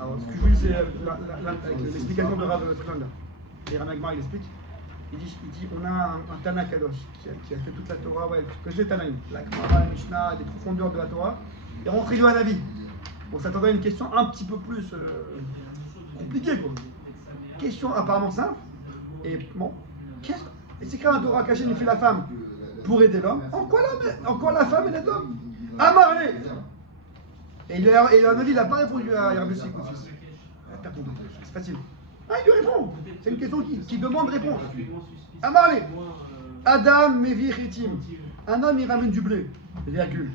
Alors, ce que je vous dis, c'est l'explication de Rav Friedlander. Et Rav Agmar, il explique. Il dit, on a un Tana Kadosh qui a fait toute la Torah, ouais, que c'est Tanaïm. La Gemara, la Mishnah, les profondeurs de la Torah. Et rencontre Eliaou Hanavi. On s'attendait à une question un petit peu plus compliquée, quoi. Question apparemment simple. Et bon, et c'est quand la Torah qu'Hachem il fait la femme pour aider l'homme. En quoi la femme elle aide l'homme? Amarlé. Et Hanavi il n'a pas répondu à Rabbi Yossi. C'est facile. Ah, il lui répond. C'est une question qui demande réponse. Amarlé. Adam mevi chitim. Un homme il ramène du blé. Virgule.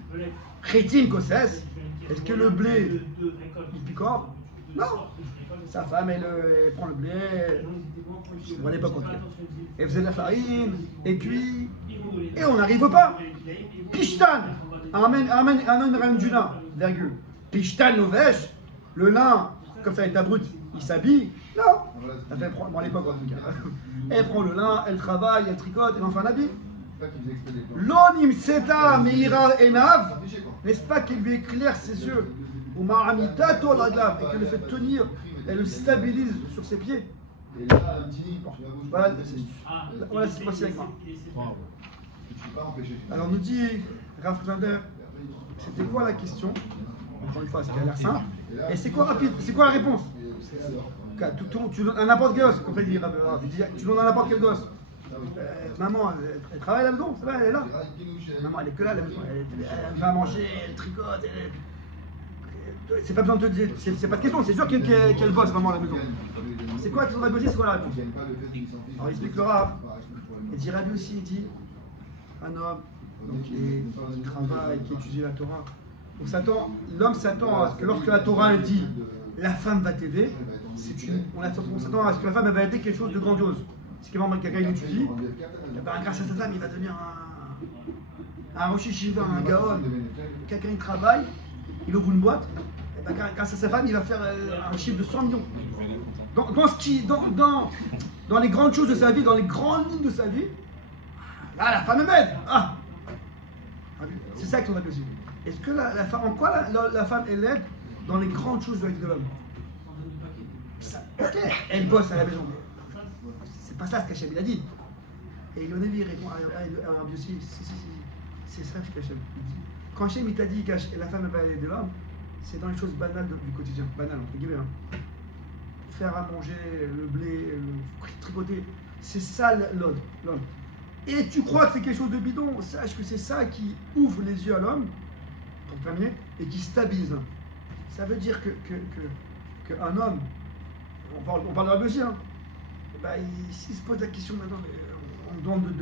Chitim koses. Est-ce que le blé il picore? Non. Sa femme, elle prend le blé, à l'époque, elle faisait de la farine, et cuit, et on n'arrive pas. Pishtan, un homme ramène du lin, virgule. Pishtan novèche, le lin, comme ça, il est brut, il s'habille. Non. Elle prend, bon, à l'époque, en tout cas. Elle prend le lin, elle travaille, elle tricote, elle en fait un habit. L'onim seta meira enav, n'est-ce pas qu'il lui éclaire ses yeux, ou maramitato l'aglav, et qu'elle le fait tenir. Elle le stabilise sur ses pieds. Voilà, c'est possible avec moi. Alors nous dit Rav Friedlander, c'était quoi la question? Encore une fois, c'est qu'elle a l'air simple. Et c'est quoi rapide? C'est quoi la réponse? Tu donnes à n'importe quel gosse, comme il dit Rav, tu donnes à n'importe quel gosse. Maman, elle travaille à la maison, c'est vrai, elle est là. Maman, elle est que là, à la maison. Elle va manger, elle tricote. C'est pas besoin de te dire, c'est pas de question, c'est sûr qu'elle bosse vraiment à la maison. C'est quoi la question de Rabbi Yossi, c'est quoi la réponse? Alors il explique le Rav. Il dit Rabbi Yossi, il dit un homme donc, qui travaille, qui étudie la Torah. L'homme s'attend à ce que lorsque la Torah elle dit la femme va t'aider, on s'attend à ce que la femme elle va aider quelque chose de grandiose. Si quelqu'un il étudie, grâce à sa femme il va devenir un Rosh Yeshiva, un Gaon. Quelqu'un il travaille, il ouvre une boîte. Grâce à sa femme, il va faire un chiffre de 100 millions. Dans les grandes choses de sa vie, dans les grandes lignes de sa vie, là, la femme m'aide. Ah. C'est ça qu'on a aussi. Est-ce que la femme, en quoi la femme elle aide dans les grandes choses de la vie de l'homme? Ok, elle bosse à la maison. C'est pas ça ce qu'Hachem a dit. Et Yonevi répond à Rabbi Yossi, c'est ça ce qu'Hachem dit. Quand Hachem il t'a dit que la femme va aider l'homme, c'est dans les choses banales du quotidien, banales entre guillemets. Hein. Faire à manger, le blé, tricoter, c'est ça l'homme. Et tu crois que c'est quelque chose de bidon, sache que c'est ça qui ouvre les yeux à l'homme, pour terminer, et qui stabilise l'homme. Ça veut dire qu'un homme, on parle de Rabbi aussi, hein, s'il se pose la question maintenant, on me demande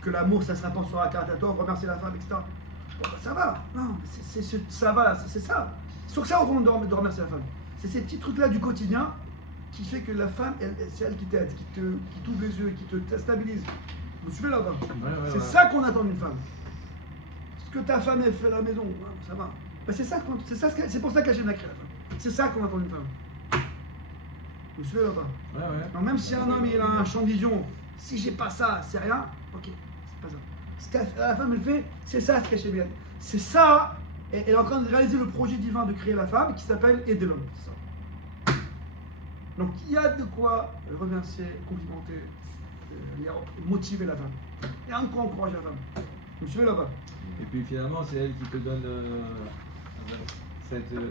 que l'amour ça se rapporte sur la caritatoire, remercier la femme, etc. Bon, ça va, non, ça va, c'est ça. Sur ça, on demande de remercier la femme. C'est ces petits trucs-là du quotidien qui fait que la femme, c'est elle qui t'aide, qui t'ouvre les yeux, qui te stabilise. Vous suivez là-bas? C'est ça qu'on attend d'une femme. Ce que ta femme elle fait à la maison, ça va. C'est pour ça qu'Hachem l'a créé la femme. C'est ça qu'on attend d'une femme. Vous suivez là-bas? Donc même si un homme il a un champ de vision, si j'ai pas ça, c'est rien, ok, c'est pas ça. Ce que la femme elle fait, c'est ça ce qu'Hachem a dit. C'est ça, et elle est en train de réaliser le projet divin de créer la femme qui s'appelle aider l'homme. C'est ça. Donc il y a de quoi remercier, complimenter, motiver la femme. Et encore encourager la femme. Vous suivez là-bas? Et puis finalement, c'est elle qui te donne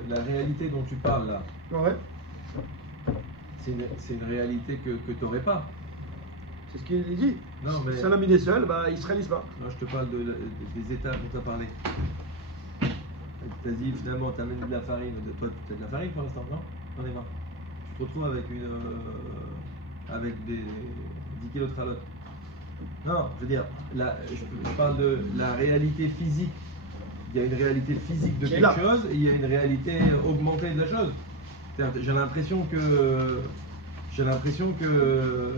la réalité dont tu parles là. Ouais. C'est une réalité que tu n'aurais pas. C'est ce qu'il dit. Non, mais... Si un homme il est seul, il ne se réalise pas. Non, je te parle des états dont tu as parlé. t'as dit finalement t'amènes de la farine, toi tu as de la farine pour l'instant, non? T'en es marre. Tu te retrouves avec des 10 kilos de calotte. Non, je veux dire, je parle de la réalité physique. Il y a une réalité physique de quelque chose et il y a une réalité augmentée de la chose. J'ai l'impression que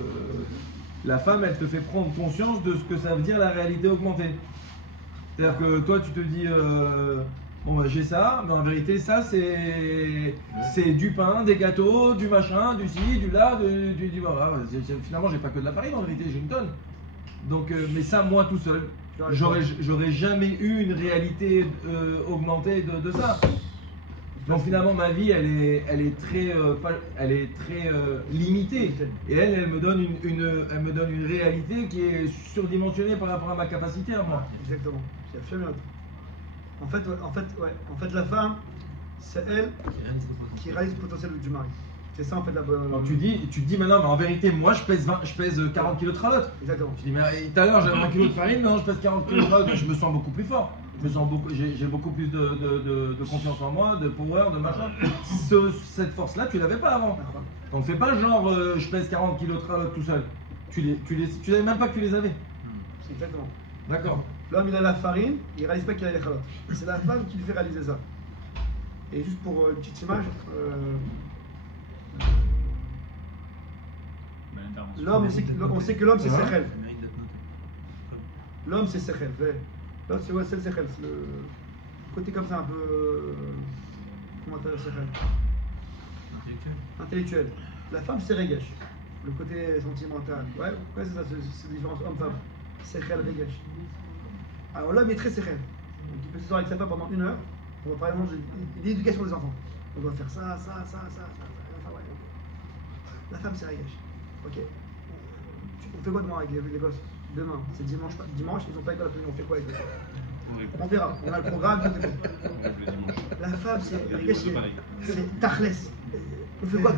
la femme, elle te fait prendre conscience de ce que ça veut dire la réalité augmentée. C'est-à-dire que toi, tu te dis, bon, bah, j'ai ça, mais en vérité, ça, c'est du pain, des gâteaux, du machin, du ci, du là, du voilà. Finalement, j'ai pas que de la farine, en vérité, j'ai une tonne. Donc, mais ça, moi tout seul, j'aurais jamais eu une réalité augmentée de ça. Donc finalement, ma vie, elle est très limitée. Et elle me donne une réalité qui est surdimensionnée par rapport à ma capacité à moi. Exactement. C'est bien. En fait, la femme, c'est elle qui réalise le potentiel du mari. C'est ça en fait la bonne. Donc tu te dis maintenant, mais en vérité, moi je pèse 40 kg de tralotte. Exactement. Tu dis, mais tout à l'heure j'avais 1 kg de farine, maintenant je pèse 40 kg de tralotte, je me sens beaucoup plus fort. J'ai beaucoup plus de confiance en moi, de power, de machin. Cette force-là, tu l'avais pas avant. Donc fais pas genre je pèse 40 kg de tralotte tout seul. Tu savais même pas que tu les avais. C'est exactement. D'accord. L'homme il a la farine, il réalise pas qu'il a les calottes. C'est la femme qui lui fait réaliser ça. Et juste pour une petite image, l'homme, on sait que l'homme c'est Sechel. L'homme c'est Sechel. L'homme c'est le Sechel. C'est le côté comme ça un peu. Comment t'appelles Sechel? Intellectuel. La femme c'est Regesh. Le côté sentimental. Ouais, c'est ça, c'est différence homme-femme. Sechel, Regesh. Alors l'homme est très Sechel. Donc il peut se sortir avec sa femme pendant 1 heure. On va par exemple l'éducation des enfants. On doit faire ça. La femme c'est Regesh. Ok. On fait quoi demain avec les gosses? Demain, c'est dimanche, ils n'ont pas école après, on fait quoi avec eux? On verra, on a le programme, tout est. La femme, c'est Tachles. On fait quoi?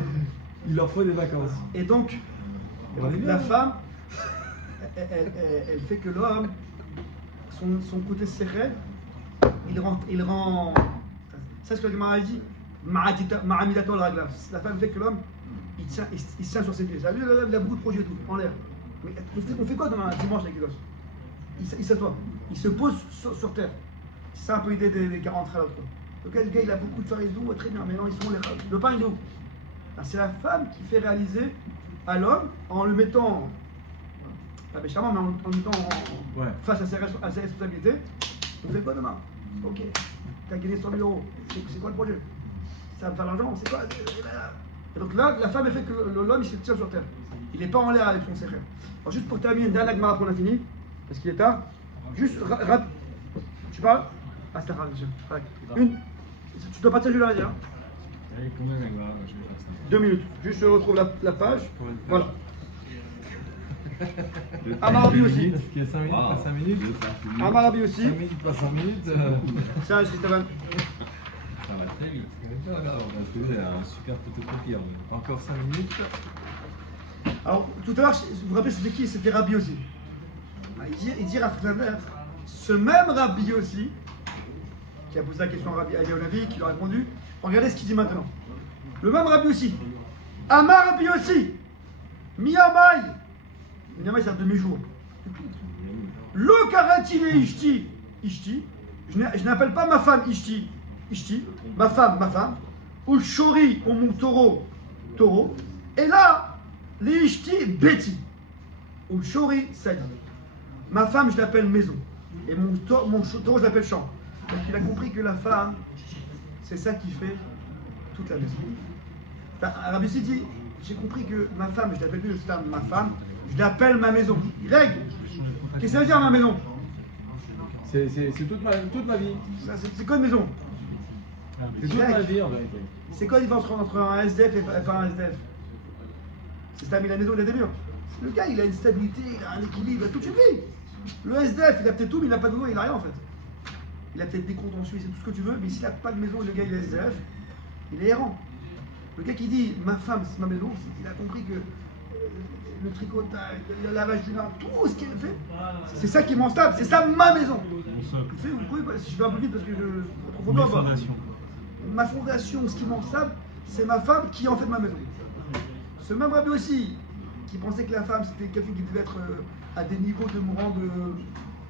Il leur faut des vacances. Et donc, la femme, elle fait que l'homme, son côté sérel, il rend. C'est ce que le Gemara dit. Ma'amidato al-ragla. La femme fait que l'homme, il tient sur ses pieds. Vous savez, il a beaucoup de projets tout, en l'air. Mais on fait quoi demain, dimanche avec les gosses? Il s'assoit, il se pose sur terre. C'est un peu l'idée des 40 à l'autre. Donc le gars il a beaucoup de farine et tout, très bien, mais non, ils sont les le pain il est où? C'est la femme qui fait réaliser à l'homme en le mettant, pas méchamment, mais en le mettant face à ses responsabilités. On fait quoi demain? Ok, t'as gagné 100 000 euros, c'est quoi le projet? Ça va me faire l'argent, c'est quoi? Et donc là, la femme elle fait que l'homme il se tient sur terre. Il n'est pas en l'air avec son secret. Alors juste pour terminer, dernière Gemara qu'on a fini, parce qu'il est tard. Juste, tu parles? Ah, c'est rare, une. Tu dois partir, je l'ai dit. Allez, combien de Gemara? Je vais faire ça. 2 minutes. Juste, je retrouve la page. Voilà. Amarabi aussi. Il y a 5 minutes, pas 5 minutes. Amarabi aussi. 5 minutes, pas 5 minutes. Tiens, Stéphane. Ça va très vite. On a un super photocopieur. Encore 5 minutes. Alors, tout à l'heure, vous vous rappelez, c'était qui? C'était Rabbi aussi. Il dit ce même Rabbi aussi, qui a posé la question à Rabbi Eliyahu, qui lui a répondu, regardez ce qu'il dit maintenant. Le même Rabbi aussi. Amar Rabbi aussi. Miyamai. Miyamai, c'est un demi-jour. Lo karati le ishti. Ishti. Je n'appelle pas ma femme Ishti. Ishti. Ma femme. Ou shori, ou mon taureau. Et là, l'ishti Betty. Ou shori Sadi. Ma femme, je l'appelle maison. Et mon taureau, je l'appelle champ. Donc il a compris que la femme, c'est ça qui fait toute la maison. Rabbi aussi dit, j'ai compris que ma femme, je l'appelle plus ma femme, je l'appelle ma maison. Règle. Qu'est-ce que ça veut dire ma maison? C'est toute ma vie. C'est quoi une maison? C'est toute ma vie en vérité. C'est quoi la différence entre un SDF et pas un SDF? C'est stable, il a la maison, il a des murs. Le gars, il a une stabilité, il a un équilibre, il a toute une vie. Le SDF, il a peut-être tout, mais il n'a pas de maison, il n'a rien en fait. Il a peut-être des comptes en Suisse et tout ce que tu veux, mais s'il n'a pas de maison, le gars, il est SDF, il est errant. Le gars qui dit ma femme, c'est ma maison, il a compris que le tricotage, le lavage du linge, tout ce qu'elle fait, c'est ça qui est mon stable, c'est ça ma maison. Mon socle. Vous pouvez, si je vais un peu vite parce que je Mes profondeur, fondations. ma fondation, ce qui m'en stable, c'est ma femme qui en fait ma maison. Ce même Rabbi aussi, qui pensait que la femme c'était quelqu'un qui devait être à des niveaux de me rendre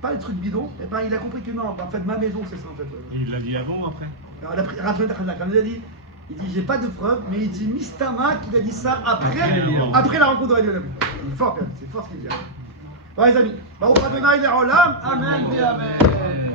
pas le truc bidon, et ben il a compris que non, en fait ma maison c'est ça en fait. Il l'a dit avant ou après? Alors Rav Shlomo Tachazak, quand il a dit, j'ai pas de preuve, mais il dit Mistama qu'il a dit ça après la rencontre de Radio Nabi. Il est fort quand même, c'est fort ce qu'il dit. Bon les amis, Baruch Adonai Le'olam, Amen et Amen.